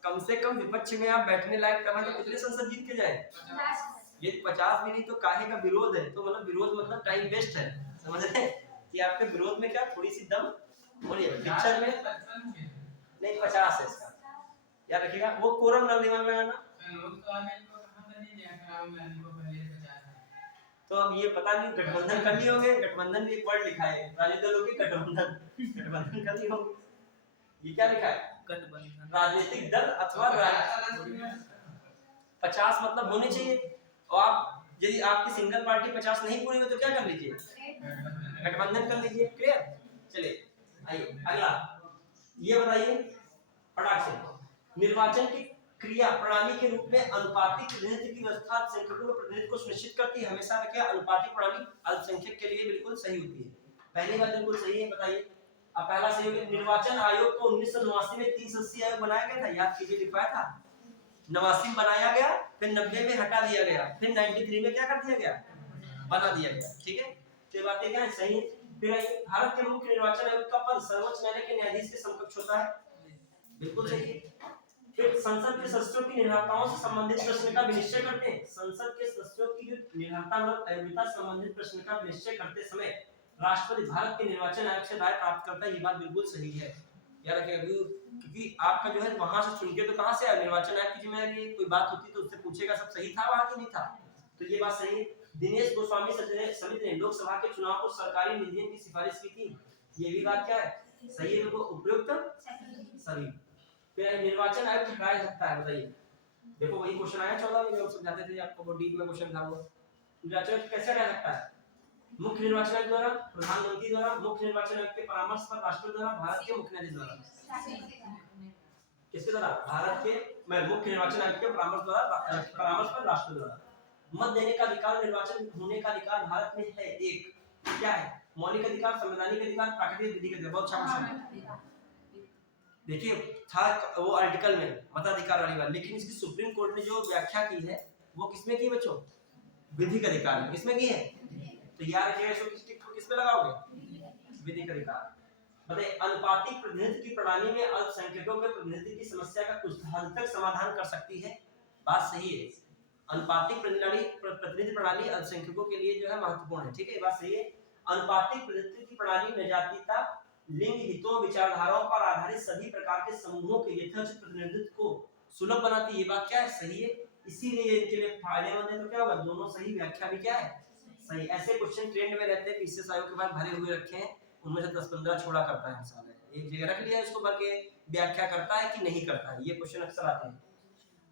कम से कम विपक्ष में आप बैठने लायक करना तो कितने संसद जीत के जाए? ये 50 भी नहीं तो काहे का विरोध है, तो मतलब विरोध मतलब टाइम वेस्ट है, समझ रहे हैं कि आपके विरोध में क्या थोड़ी सी दम बोलिए पिक्चर में नहीं 50 है इसका, याद रखिएगा। वो कोरम ना दिमाग लगाना। तो अब ये पता नहीं गठबंधन कर लिए होंगे, गठबंधन भी एक वर्ड लिखा है, राजनीतिक दलों की गठबंधन, गठबंधन कर लिए होंगे। ये क्या लिखा है? गठबंधन, राजनीतिक दल अथवा 50 मतलब होने चाहिए। और आप यदि आपकी सिंगल पार्टी 50 नहीं पूरी हो तो क्या कर लीजिए? गठबंधन कर लीजिए। क्लियर? चलिए आइए अगला, ये बताइए फटाक से, निर्वाचन की क्रिया प्रणाली के रूप में अनुपातिक प्रतिनिधित्व की व्यवस्था अल्पसंख्यकों के प्रतिनिधित्व को सुनिश्चित करती है। हमेशा रखिए अनुपातिक प्रणाली अल्पसंख्यक के लिए बिल्कुल सही होती है। पहली बात बिल्कुल सही है, बताइए। अब पहला सही है, निर्वाचन आयोग को 1989 में 30 सदस्यीय आयोग बनाया गया था, याद कीजिए, लिखवाया था। 89 में बनाया गया, फिर 90 में हटा दिया गया, फिर 93 में क्या कर दिया गया? बना दिया गया। ठीक है, ये बातें क्या है? सही है। फिर भारत के मुख्य निर्वाचन आयोग का पद सर्वोच्च न्यायालय के न्यायाधीश के समकक्ष होता है, बिल्कुल सही है। फिर संसद के सदस्यों की निर्णयों से संबंधित प्रश्न का विनिश्चय करते हैं। संसद के सदस्यों की जो निर्णयता मतलब अयोग्यता संबंधित प्रश्न का विनिश्चय करते समय राष्ट्रपति भारत के निर्वाचन आयोग से राय प्राप्त करता है। ये बात बिल्कुल सही है, याद रखिएगा, क्योंकि आपका जो है वहां से चुन के तो कहां से आया? निर्वाचन आयोग की जिम्मेदारी है, कोई बात होती तो उससे पूछेगा सब सही था वहां कि नहीं था, तो ये बात सही है। दिनेश गोस्वामी समिति ने लोकसभा के चुनाव को सरकारी निधियों की सिफारिश की थी, ये भी बात क्या है? सही है, उपयुक्त सभी। फिर निर्वाचन आयोग की राय सकता है, बताइए। देखो वही क्वेश्चन आया 14 में, जो समझाते थे आपको, वो डी में क्वेश्चन था वो। निर्वाचन कैसे रह सकता है? मुख्य निर्वाचन आयोग द्वारा, प्रधानमंत्री द्वारा, मुख्य निर्वाचन आयोग के परामर्श पर राष्ट्रपति द्वारा, भारत के मुख्य न्यायाधीश द्वारा। किसके द्वारा? भारत के मुख्य निर्वाचन आयोग के परामर्श पर राष्ट्रपति द्वारा। मत देने का अधिकार, निर्वाचन होने का अधिकार भारत में है एक, क्या है? मौलिक अधिकार, संवैधानिक अधिकार, प्राकृतिक विधि का अधिकार। बहुत अच्छा क्वेश्चन है, देखिए था वो आर्टिकल में मताधिकार वाली बात, लेकिन इसकी सुप्रीम कोर्ट ने जो व्याख्या की है वो किसमें की बच्चों? विधिक अधिकार में। किसमें की है? तो यार किस पे लगाओगे? विधिक अधिकार। बताइए, अनुपातिक प्रतिनिधित्व की प्रणाली में अल्पसंख्यकों के प्रतिनिधित्व की समस्या का कुछ हद तक समाधान कर सकती है, बात सही है। अनुपातिक प्रतिनिधित्व प्रणाली अल्पसंख्यकों के लिए जो है महत्वपूर्ण है, ठीक है, बात सही है। अनुपातिक प्रतिनिधित्व की प्रणाली जातीयता, लिंग, हितों, विचारधाराओं पर आधारित सभी प्रकार के समूहों के यथोचित प्रतिनिधित्व को सुलभ बनाती है, ये बात क्या है? सही है। इसीलिए इनके लिए फायदेमंद है, तो क्या होगा? दोनों सही, व्याख्या भी क्या है? सही। ऐसे क्वेश्चन ट्रेंड में रहते हैं, पीसीएस आयोग के बाद भरे हुए रखे हैं, उनमें से 10-15 छोड़ा करता है हर साल, एक जगह रख लिया इसको भर के, व्याख्या करता है कि नहीं करता है, ये क्वेश्चन अक्सर आते हैं।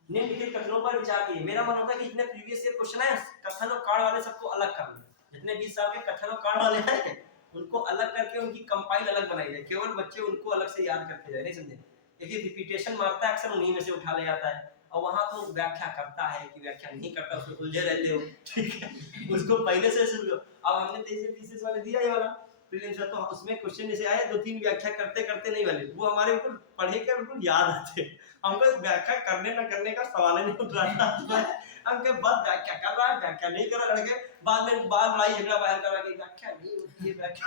निम्नलिखित कथनों पर विचार कीजिए। मेरा मन होता है कि जितने प्रीवियस ईयर क्वेश्चन है कथन और कांड वाले सबको अलग कर लें, जितने 20 साल के कथन और कांड वाले हैं उनको अलग करके उनकी कंपाइल अलग बनाई जाए, केवल बच्चे उनको अलग से याद करके जाए, नहीं समझे? देखिए रिपीटेशन मारता है अक्सर, उन्हीं में से उठा ले जाता है, और वहां तो व्याख्या करता है कि व्याख्या नहीं करता, उसमें उलझे रहते हो, ठीक है, उसको पहले से शुरू। अब हमने 23 वाले दिया ये वाला प्रीलिम्स, तो उसमें क्वेश्चन जैसे आए 2-3 व्याख्या करते करते नहीं वाले, वो हमारे बिल्कुल पढ़े के बिल्कुल याद आते, हमको व्याख्या करने न करने का सवाल ही नहीं उठ रहा था, हमके बाद व्याख्या कर रहा है, व्याख्या नहीं कर रहा, लड़के बाद में बार लड़ाई झगड़ा बाहर कर रहा कि व्याख्या नहीं होती है, व्याख्या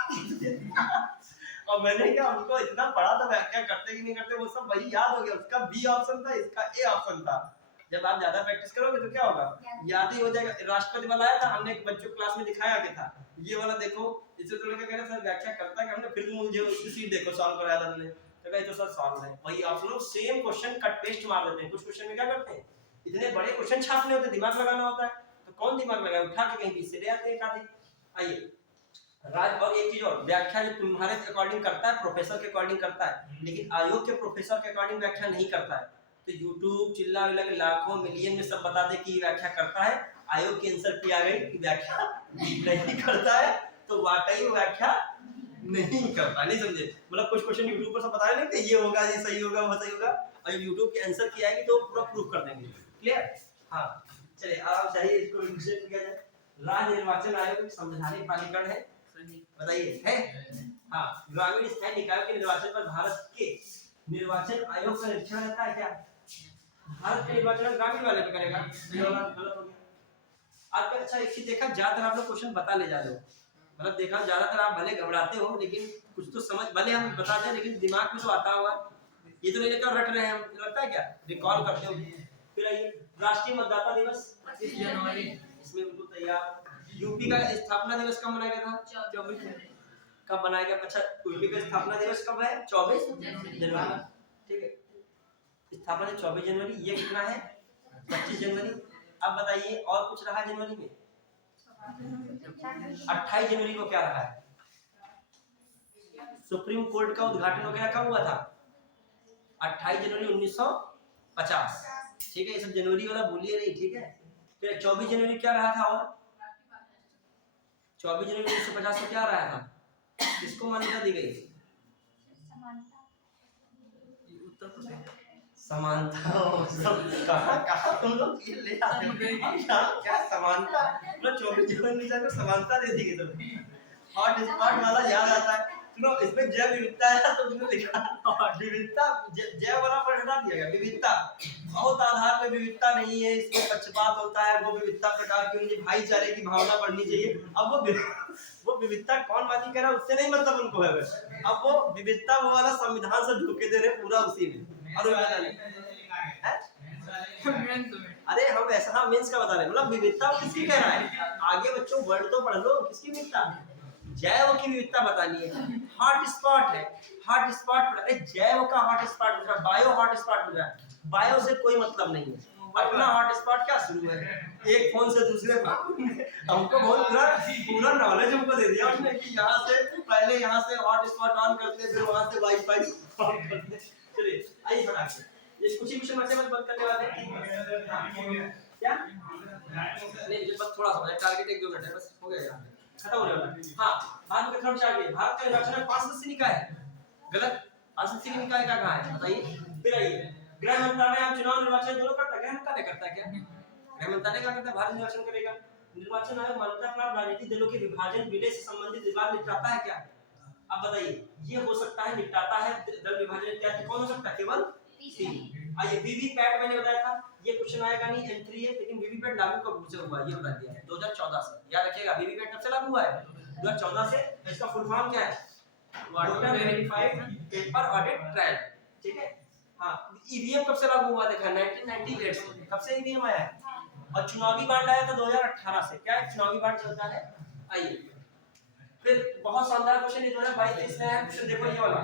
और मैंने क्या उनको इतना पढ़ा था व्याख्या करते कि नहीं करते वो सब वही याद हो गया, उसका बी ऑप्शन था, इसका ए ऑप्शन था। जब आप ज्यादा प्रैक्टिस करोगे तो क्या होगा? याद ही हो जाएगा। राष्ट्रपति वाला आया था, हमने एक बच्चों क्लास में दिखाया क्या था, ये वाला देखो, इससे तो लड़का कह रहा सर व्याख्या करता है, हमने फिर मुझे उसकी सीट देखो सॉल्व कराया था हमने, तो कहा तो सर सॉल्व है वही option, same question cut paste मार देते हैं। कुछ क्वेश्चन में क्या करते हैं, इतने बड़े क्वेश्चन छापने होते, दिमाग लगाना होता है, तो कौन दिमाग लगाए, उठा के कहीं बीच से ले आते हैं काटे। आइए राज, और एक चीज और, व्याख्या जो तुम्हारे अकॉर्डिंग करता है, प्रोफेसर के अकॉर्डिंग करता है, लेकिन आयोग के प्रोफेसर के अकॉर्डिंग व्याख्या नहीं करता है। तो यूट्यूब चिल्ला विल्ला के लाखों मिलियन में सब बता दे कि व्याख्या करता है, आयोग की आंसर की आ गई कि व्याख्या नहीं करता है, तो वाकई व्याख्या नहीं करता, नहीं समझे? मतलब कुछ क्वेश्चन यूट्यूब पर सब बता रहे हैं ये होगा, ये सही होगा, वो सही होगा, और यूट्यूब की आंसर की आएगी तो पूरा प्रूफ कर देंगे। क्लियर? हाँ चलिए आप चाहिए इसको किया जाए। राज्य निर्वाचन आयोग संवैधानिक प्राधिकरण है, बताइए है? हाँ, ग्रामीण स्थायी निकाय के निर्वाचन पर भारत के निर्वाचन आयोग का निरीक्षण रहता है क्या? भारत के निर्वाचन ग्रामीण वाले पे करेगा? गलत हो गया। आपका अच्छा एक चीज देखा, ज्यादातर आप लोग क्वेश्चन बता ले जा रहे हो, मतलब देखा ज्यादातर आप भले घबराते हो लेकिन कुछ तो समझ, भले हम बताते हैं लेकिन दिमाग में तो आता होगा। ये तो नहीं लेकर रट रहे हैं हम, लगता है क्या रिकॉल करते हो। फिर आइए, राष्ट्रीय मतदाता दिवस 25 जनवरी। इसमें बिल्कुल तैयार। यूपी का स्थापना दिवस कब मनाया गया था? 24 जनवरी। कब बनाया गया? अच्छा, यूपी का स्थापना दिवस कब है? 24 जनवरी। ठीक है, स्थापना दिवस 24 जनवरी। ये कितना है? 25 जनवरी। अब बताइए और कुछ रहा जनवरी में? 28 जनवरी को क्या रहा है? सुप्रीम कोर्ट का उद्घाटन वगैरह कब हुआ था? 28 जनवरी 1950। ठीक है, ये सब जनवरी वाला भूलिए नहीं, ठीक है। फिर 24 जनवरी क्या रहा था? और 24 जनवरी 1950 को क्या रहा था? किसको मान्यता दी गई? उत्तर प्रदेश समानता। कहाँ तुम लोग ये ले आते हो? क्या समानता? मतलब 24 जनवरी को समानता दे दी गई। तो हॉट स्पॉट वाला याद आता है। सुनो, इसमें जैव विविधता है तो तुमने लिखा विविधता, जैव वाला पर हटा दिया गया। विविधता, बहुत आधार पे विविधता नहीं है, इसमें पक्षपात होता है। वो विविधता प्रकार की उनकी भाईचारे की भावना बढ़नी चाहिए। अब वो विविधता कौन बात कह रहा है उससे नहीं मतलब उनको है। अब वो विविधता वो वाला संविधान से ढूके दे रहे पूरा उसी में, और पता नहीं। अरे हम ऐसा, हाँ मेंस का बता रहे हैं, मतलब विविधता किसकी कह रहा है? आगे बच्चों वर्ड तो पढ़ लो, किसकी विविधता? जैव की विविधता बतानी है। हॉट स्पॉट है, हॉट स्पॉट, अरे जैव का हॉट स्पॉट हो रहा है, बायो हॉट स्पॉट हो रहा है। बायो से कोई मतलब नहीं है। अपना हॉट स्पॉट क्या शुरू है? एक फोन से दूसरे फोन। हमको बहुत पूरा नॉलेज हमको दे दिया उसने कि यहाँ से पहले यहाँ से हॉट स्पॉट ऑन करते, फिर वहाँ से वाईफाई ऑन करते। चलिए आइए बढ़ा के ये कुछ ही क्वेश्चन बच्चे बंद करने वाले हैं। क्या नहीं, बस थोड़ा सा टारगेट 1-2 मिनट है, बस हो गया, खत्म हो जाएगा। हाँ, भारत में थर्ड चार्ट है। भारत का निर्वाचन में 5 सदस्यीय निकाय है। गलत, 5 सदस्यीय निकाय का कहाँ है बताइए? फिर आइए, गृह मंत्रालय हम चुनाव निर्वाचन दोनों करता है। गृह मंत्रालय करता है क्या? गृह मंत्रालय क्या करता है? भारत निर्वाचन करेगा। निर्वाचन आयोग मान्यता प्राप्त राजनीतिक दलों के विभाजन विलय से संबंधित विवाद निपटाता है क्या? अब बताइए, ये हो सकता है, निपटाता है, दल विभाजन इत्यादि कौन हो सकता है? केवल तीन। आइए, वीवीपैट मैंने बताया था, ये क्वेश्चन आएगा नहीं, एंट्री है, लेकिन वीवीपैट लागू कब से हुआ ये बता दिया है, 2014 से। याद रखिएगा, वीवीपैट कब से लागू हुआ है? 2014 से। इसका फुल फॉर्म क्या है? Voter verified paper audit trial. ठीक है, हाँ। ईवीएम कब से लागू हुआ? देखा 1998 से। कब से ईवीएम आया है? और चुनावी बांड आया था 2018 से। क्या है? चुनावी बांड चलता है। आइए, फिर बहुत शानदार क्वेश्चन 2022-23 में है। क्वेश्चन देखो ये वाला,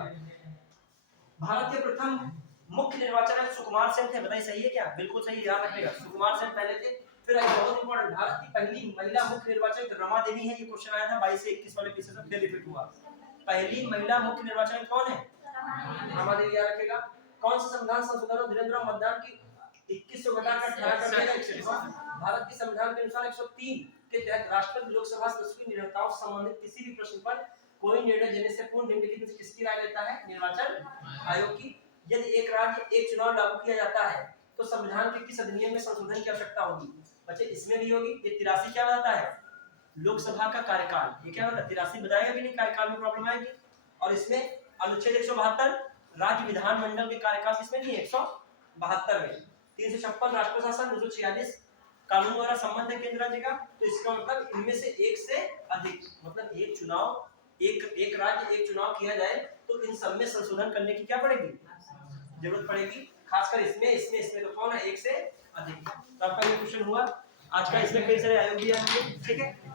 भारत के प्रथम मुख्य निर्वाचन आयुक्त सुकुमार सेन थे। बताइए सही है क्या? बिल्कुल सही, याद रखिएगा, सुकुमार सेन पहले थे। फिर आइए, बहुत इंपॉर्टेंट, भारत की पहली महिला मुख्य निर्वाचन आयुक्त रमा देवी है। ये क्वेश्चन आया था 22 से 21 वाले पीछे से, फिर रिपीट हुआ। पहली महिला मुख्य निर्वाचन आयुक्त कौन है? रमा देवी, याद रखिएगा। कौन सा संविधान संशोधन धीरेन्द्र मतदान की 2100 घटाकर 18 कर दिया? 101। भारत के संविधान के अनुसार 103 के तहत राष्ट्रपति लोकसभा सदस्य की निर्णयों से संबंधित किसी भी प्रश्न पर कोई निर्णय देने से पूर्व निम्नलिखित में से किसकी राय लेता है? निर्वाचन आयोग की। यदि एक राज्य एक चुनाव लागू किया जाता है तो संविधान के किस अधिनियम में संशोधन की आवश्यकता होगी? बच्चे इसमें भी होगी। ये 83 क्या बताता है? लोकसभा का कार्यकाल। ये क्या बताता है? 83 बताएगा कि नहीं कार्यकाल में प्रॉब्लम आएगी। और इसमें अनुच्छेद 172 राज्य विधानमंडल के कार्यकाल किसमें नहीं है? 172 में। 356 राष्ट्र शासन, 246 कानून द्वारा संबंध है केंद्र राज्य का। तो इसका मतलब इनमें से एक से अधिक, मतलब एक चुनाव, एक राज्य एक चुनाव किया जाए तो इन सब में संशोधन करने की क्या पड़ेगी? जरूरत पड़ेगी। खासकर इसमें तो कौन है? एक से अधिक। तो आपका ये क्वेश्चन हुआ आज का। इसमें कई सारे आयोग दिया है, ठीक है।